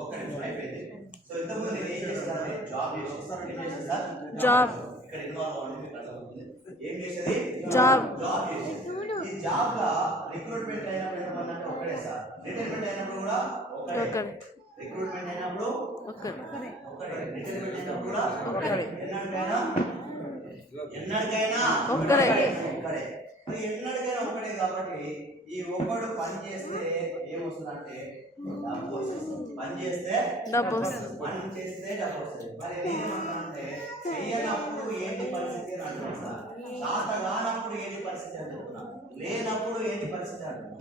ఒక్క నిమిషం అయిపోయింది. సో ఇంతకుముందు నేను ఏం చేస్తానంటే జాబ్ చేసి సార్ జాబ్ ఇక్కడ ఇన్వాల్వ్ అవ్వండి. ఏం చేసేది? జాబ్ చేసేది. ఈ జాబ్ లా రిక్రూట్మెంట్ అయినప్పుడు ఎంతమంది అంటే ఒక్కడే సార్. రిటైర్మెంట్ అయినప్పుడు కూడా ఒక్కడే. రిక్రూట్మెంట్ అయినప్పుడు ఒక్కడే. రిటైర్మెంట్ అయినప్పుడు కూడా ఒక్కడే. ఎన్నడికైనా ఒక్కడే. ఎన్నడికైనా ఒక్కడే. కాబట్టి ఈ ఒక్కడు పని చేస్తే ఏమొస్తుందంటే డబ్బు వస్తుంది. పని చేస్తే డబ్బు వస్తుంది. పని చేస్తే డబ్బు వస్తుంది. మరి నేనేమంటానంటే చెయ్యనప్పుడు ఏంటి పరిస్థితి అని అంటున్నాను సార్. శాత కానప్పుడు ఏంటి పరిస్థితి అని చెప్తున్నా. లేనప్పుడు ఏంటి పరిస్థితి అంటున్నా.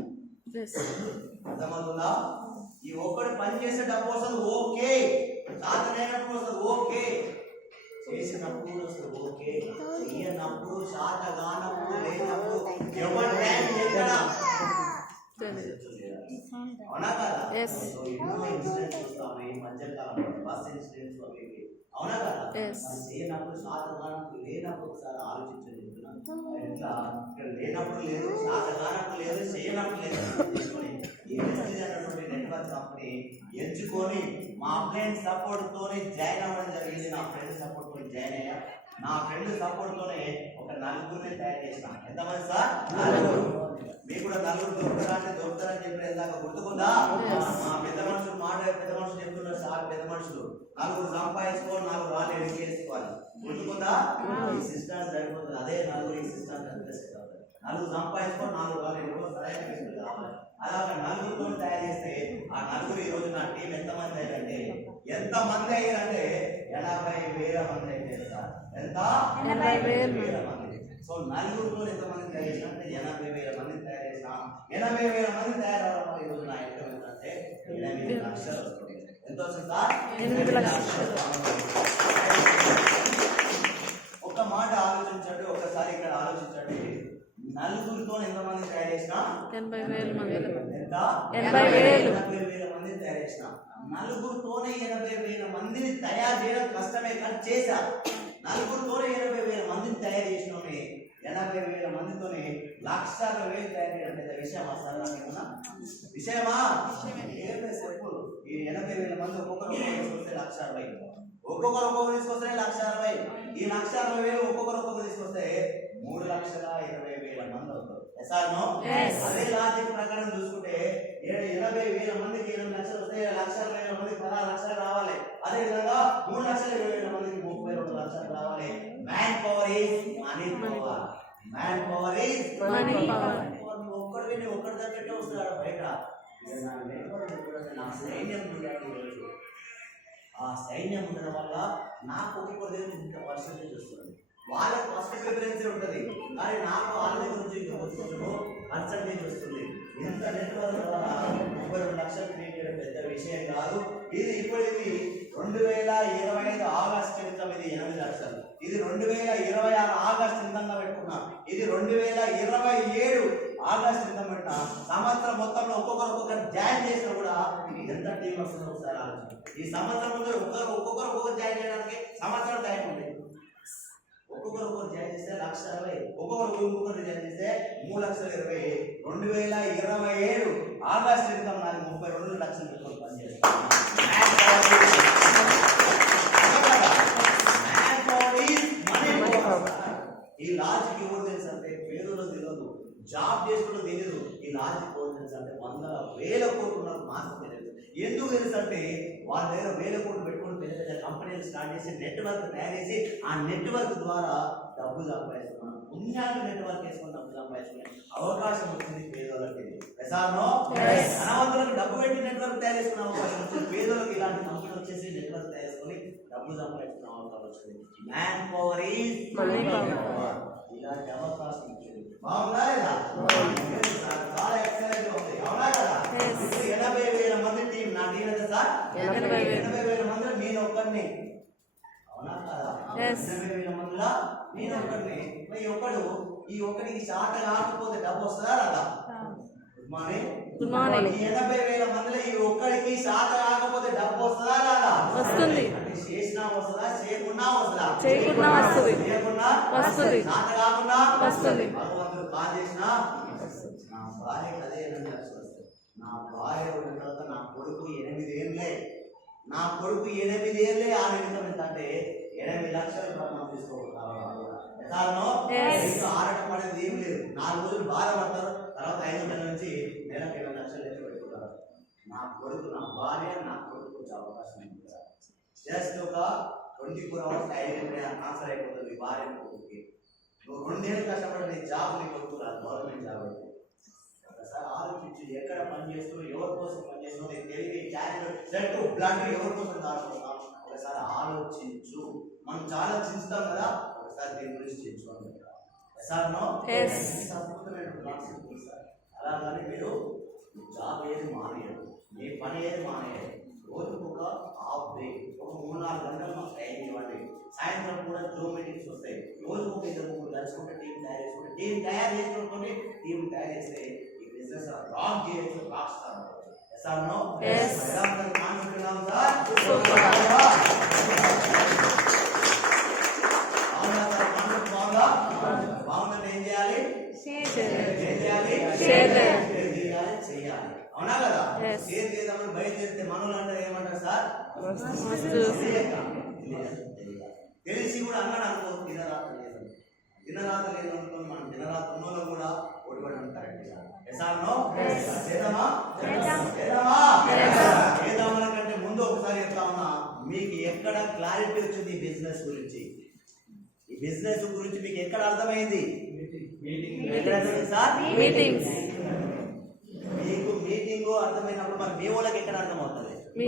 అర్థమవుతుందా? ఈ ఒక్కడు పని చేస్తే డబ్బు వస్తుంది, ఓకే. శాత లేనప్పుడు వస్తుంది, ఓకే. చేసినప్పుడు వస్తుంది, ఓకే. చెయ్యనప్పుడు, శాత కానప్పుడు, లేనప్పుడు ఎవరి టైం ఎక్కడ అవునా కదా? ఎన్నో ఇన్సిడెంట్స్ చూస్తాము ఈ మధ్యకాలంలో. బస్ ఇన్సిడెంట్స్ అవునా కదా? చేయనప్పుడు శాతగానప్పుడు లేనప్పుడు ఒకసారి ఆలోచించండి. ఎట్లా ఇక్కడ లేనప్పుడు లేదు, శాతగానప్పుడు లేదు, చేయనప్పుడు లేదు. ఈ అన్నటువంటి నెట్వర్క్ కంపెనీ ఎంచుకొని మా ఫ్రెండ్ సపోర్ట్ తోనే జాయిన్ అవ్వడం జరిగింది. నా ఫ్రెండ్ సపోర్ట్ తో జాయిన్ అయ్యా. నా ఫ్రెండ్ సపోర్ట్ తోనే ఒక నలుగురిని తయారు చేసిన. ఎంతమంది సార్? నలుగురు. మీకు కూడా నలుగురు దొరుకుతారని చెప్పి ఇందాక గుర్తుకుందా? మా పెద్ద మనుషులు పెద్ద మనుషులు చెప్తున్నారు సార్. పెద్ద మనుషులు నలుగురు సంపాదించుకోవాలి, 4 రాళ్ళు ఎడిట్ చేసుకోవాలి. గుర్తుకుందా? ఈ సిస్టమ్ సరిపోతుంది. అదే నలుగురు ఈ సిస్టమ్ సెట్ అవుతుంది. నలుగురు సంపాదించుకొని 4 రాళ్ళు ఎడుకోవాలి. సరైన వ్యక్తులు కావాలి. అలాగే నలుగురితో తయారు చేస్తే ఆ నలుగురు ఈ రోజు నా టీం ఎంతమంది అయ్యారంటే 80,000 మంది అయితే సార్. ఎంత? 80,000 మంది. సో నలుగురితో ఎంతమంది తయారు చేసిన అంటే 80,000 మంది తయారు చేసిన. 80,000 మంది తయారవడం ఈ రోజు నా ఇన్కమ్ ఏంటంటే 8 లక్షలు వస్తుంది. ఎంత వస్తుంది సార్? 8 లక్షలు. ఒక మాట ఆలోచించండి, ఒకసారి ఇక్కడ ఆలోచించండి. నలుగురితో ఎంతమంది తయారు చేసిన? 80,000 మంది. ఎంత? ఎంత 80,000. 80,000 మందిని తయారు చేసిన. నలుగురితోనే 80,000 మందిని తయారు చేయడం కష్టమే, కానీ చేశా. నలుగురితోనే 80,000 మందిని తయారు చేసినోని 80,000 మందితోనే 1,60,000 తయారు చేయడం పెద్ద విషయమా సార్? నాకేమన్నా విషయమా? సింపుల్. ఈ 80,000 మంది ఒక్కొక్కరు తీసుకొస్తే 1,60,000, ఒక్కొక్కరు తీసుకొస్తే 1,60,000. ఈ 1,60,000 ఒక్కొక్కరు తీసుకొస్తే 3,20,000 మంది అవుతారు. అదే లాజిక్ ప్రకారం చూసుకుంటే 80,000 మందికి 8 లక్షలు వస్తే 1,20,000 మందికి 16 లక్షలు రావాలి. అదే విధంగా 3,20,000 మందికి 32 లక్షలు రావాలి. Man power is money power. Man power is money power. ఒక్కడి తగ్గట్టే వస్తున్నాడు బయట. నా సైన్యం ఉండాలి. ఆ సైన్యం ఉండడం వల్ల నాకు ఒక్కొక్కరి దగ్గర ఇంత పర్సెంటేజ్ వస్తుంది. వాళ్ళకి ఫస్ట్ ప్రిఫరెన్స్ ఉంటుంది, కానీ నాకు వాళ్ళ దగ్గర నుంచి పర్సెంటేజ్ వస్తుంది. ఇంత నెట్వర్క్ ద్వారా 32 లక్షలు క్రియేట్ చేయడం పెద్ద విషయం కాదు. ఇది 2025 ఆగస్టు క్రితం ఇది 8 లక్షలు. ఇది 2026 ఆగస్టు క్రితంగా పెట్టుకున్నా. ఇది 2027 ఆగస్టు క్రితం పెట్టిన. సంవత్సరం మొత్తంలో ఒక్కొక్కరు జాయిన్ చేసినా కూడా ఎంత టీం వస్తుందో ఒకసారి ఆలోచన. ఈ సంవత్సరం ఒక్కొక్కరు జాయిన్ చేయడానికి సంవత్సరం టైం ఉంది. ఒక్కొక్కరు జాయిన్ చేస్తే 1,60,000, ఒక్కొక్కరు జాయిన్ చేస్తే 3,20,000. 2027 ఆగస్టు క్రితం నాది 32 లక్షల పెట్టుకొని పనిచేస్తాను. ఈ లాజిక్ ఎవరు తెలుసు అంటే పేదలకు తెలియదు, జాబ్ చేసుకుంటూ తెలియదు. ఈ లాజిక్ ఎవరు తెలుసు అంటే 100,000 కోట్లు ఉన్నప్పుడు మాత్రమే తెలుసు. ఎందుకు తెలుసు అంటే వాళ్ళ దగ్గర 1,000 కోట్లు పెట్టుకుని పెద్ద పెద్ద కంపెనీలు స్టార్ట్ చేసి నెట్వర్క్ తయారు చేసి ఆ నెట్వర్క్ ద్వారా డబ్బు సంపాదిస్తున్నాం. పుణ్యాలు నెట్వర్క్ వేసుకుని డబ్బు సంపాదించుకునే అవకాశం వచ్చింది పేదోళ్ళకి. ధనవంతులకు డబ్బు పెట్టి నెట్వర్క్ తయారు చేసుకునే అవకాశం వచ్చింది. పేదోళ్ళకి ఇలాంటి కంపెనీ వచ్చేసి నెట్వర్క్ తయారు చేసుకుని డబ్బు సంపాదించుకునే అవకాశం వచ్చింది. Man power is money power. ఇలాంటి అవకాశం వచ్చింది. బాగుందా లేదా? చాలా ఎక్సలెంట్ గా ఉంది. అవునా కదా? 80,000 మంది టీం. నా టీం ఎంత సార్? 80,000 మందిలో నేను ఒక్కడిని. అవునా కదా? 80,000 మందిలో నేను ఒక్కడిని. ఈ ఒక్కడికి శాత కాకపోతే డబ్బు వస్తుందా రాదా? Good morning. ఈ 80,000 మందిలో ఈ ఒక్కడికి శాత కాకపోతే డబ్బు వస్తుందా రాదా? వస్తుంది. చేసినా వస్తుందా? చేయకున్నా వస్తుందా? చేయకున్నా వస్తుంది. చేయకున్నా వస్తుంది. శాత కాకుండా వస్తుంది. భగవంతుడు కాల్ చేసినా నా భార్య అదే 8 లక్షలు వస్తుంది. నా భార్య ఉన్న తర్వాత నా కొడుకు 8 ఏళ్ళే. నా కొడుకు 8 ఏళ్ళే. ఆ నిమిషం ఎంత అంటే 8 లక్షలు మనం తీసుకోవాలి. ఆరట పడేది ఏం లేదు. 4 రోజులు బాధపడతారు, తర్వాత 5 నెలల నుంచి నెలకు 7 లక్షలు లెక్క పెట్టుకుంటారు. నా కొడుకు, నా భార్య, నా కొడుకు వచ్చే అవకాశం ఉంది. జస్ట్ ఒక 24 hours ట్రాన్స్ఫర్ అయిపోతుంది భార్య కొడుకుకి. నువ్వు 2 ఏళ్ళు కష్టపడి జాబ్ నీకు వస్తున్నారు, గవర్నమెంట్ జాబ్ అయితే. ఒకసారి ఆలోచించి ఎక్కడ పని చేస్తున్నావు, ఎవరి కోసం పని చేస్తున్నావు, నీకు తెలివి టాలెంట్ సెట్ బ్లడ్ ఎవరి కోసం దాచుకుంటాం. ఒకసారి ఆలోచించు. మనం చాలా ఆలోచిస్తాం కదా, ఒకసారి దీని గురించి తెలుసుకోండి. అలాగని మీరు జాబ్ ఏది మానేయదు, మీ పని ఏది మానేయదు. రోజుకు ఒక హాఫ్ డే, ఒక 3-4 గంటలు మాకు టైం ఇవ్వండి. సాయంత్రం కూడా జూమ్ మీటింగ్స్ వస్తాయి. రోజుకు ఒక 2-3 కలుసుకుంటే టీం తయారు చేసుకుంటే, టీం తయారు చేసుకుంటే టీం తయారు చేస్తే ఈ బిజినెస్ రాక్ చేయొచ్చు, రాక్ స్టార్ బాగుందంటే ఏం చేయాలి? చేయాలి. అవునా కదా? షేర్ చేద్దామని బయలుదేరితే మనోళ్ళు అంటే ఏమంటారు సార్? తెలిసి కూడా అన్నాడు అనుకో, దినరాత్రి లేదు. దినరాత్రి లేదు అనుకోని మనం దినరాత్రి ఉన్నోళ్ళు కూడా ఓడిపడడం కరెక్ట్. చేద్దామన కంటే ముందు ఒకసారి చెప్తా ఉన్నా, మీకు ఎక్కడ క్లారిటీ వచ్చింది ఈ బిజినెస్ గురించి? ఈ బిజినెస్ గురించి మీకు ఎక్కడ అర్థమైంది? మీకు మీటింగ్ అర్థమైనప్పుడు మరి మీ వాళ్ళకి ఎక్కడ అర్థమవుతుంది? మీ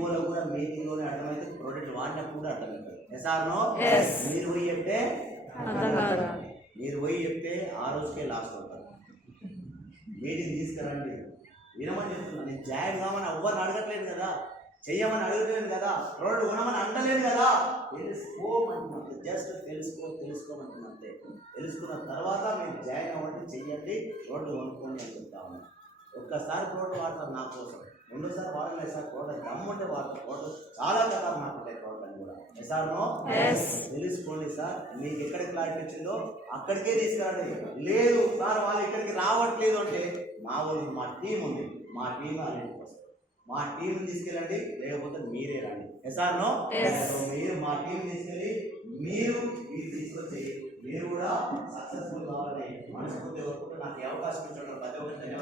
వాళ్ళకి కూడా మీటింగ్ లోనే అర్థమైతే ప్రోడక్ట్ వాడినప్పుడు కూడా అర్థమవుతుంది. మీరు పోయి చెప్తే ఆ రోజుకే లాస్ట్ అవుతారు. మీటింగ్ తీసుకురండి, వినమని చెప్తున్నా. నేను జాయిన్ కామని ఎవ్వరిని అడగట్లేదు కదా. చెయ్యమని అడుగుతలేదు కదా, రోడ్డు కొనమని అంటలేదు కదా. తెలుసుకోమంటున్నట్టు, జస్ట్ తెలుసుకోమంటున్న అంతే. తెలుసుకున్న తర్వాత మీరు జాయిన్ అవ్వండి, చెయ్యండి, రోడ్డు కొనుక్కోండి అని చెప్తా ఉన్నాను. ఒక్కసారి రోడ్డు వాడతారు నా కోసం, రెండోసారి వాడలేదు సార్. రోడ్డు దమ్ముంటే వాడతారు. రోడ్డు చాలా కదా మాకుంటాయి రోడ్లని కూడా. సార్ నో తెలుసుకోండి సార్. మీకు ఎక్కడ క్లారిటీ వచ్చిందో అక్కడికే తీసుకురండి. లేదు సార్ వాళ్ళు ఇక్కడికి రావట్లేదు అంటే మా టీం ఉంది, మా టీం అనేది మా టీం తీసుకెళ్ళండి, లేకపోతే మీరే రండి. సార్ నో మీరు మా టీం తీసుకెళ్ళి మీరు తీసుకొచ్చి మీరు కూడా సక్సెస్ఫుల్ కావాలని మనస్ఫూర్తి కోరుకుంటూ నాకు ఈ అవకాశం ఇచ్చడం ప్రతి ఒక్కరికి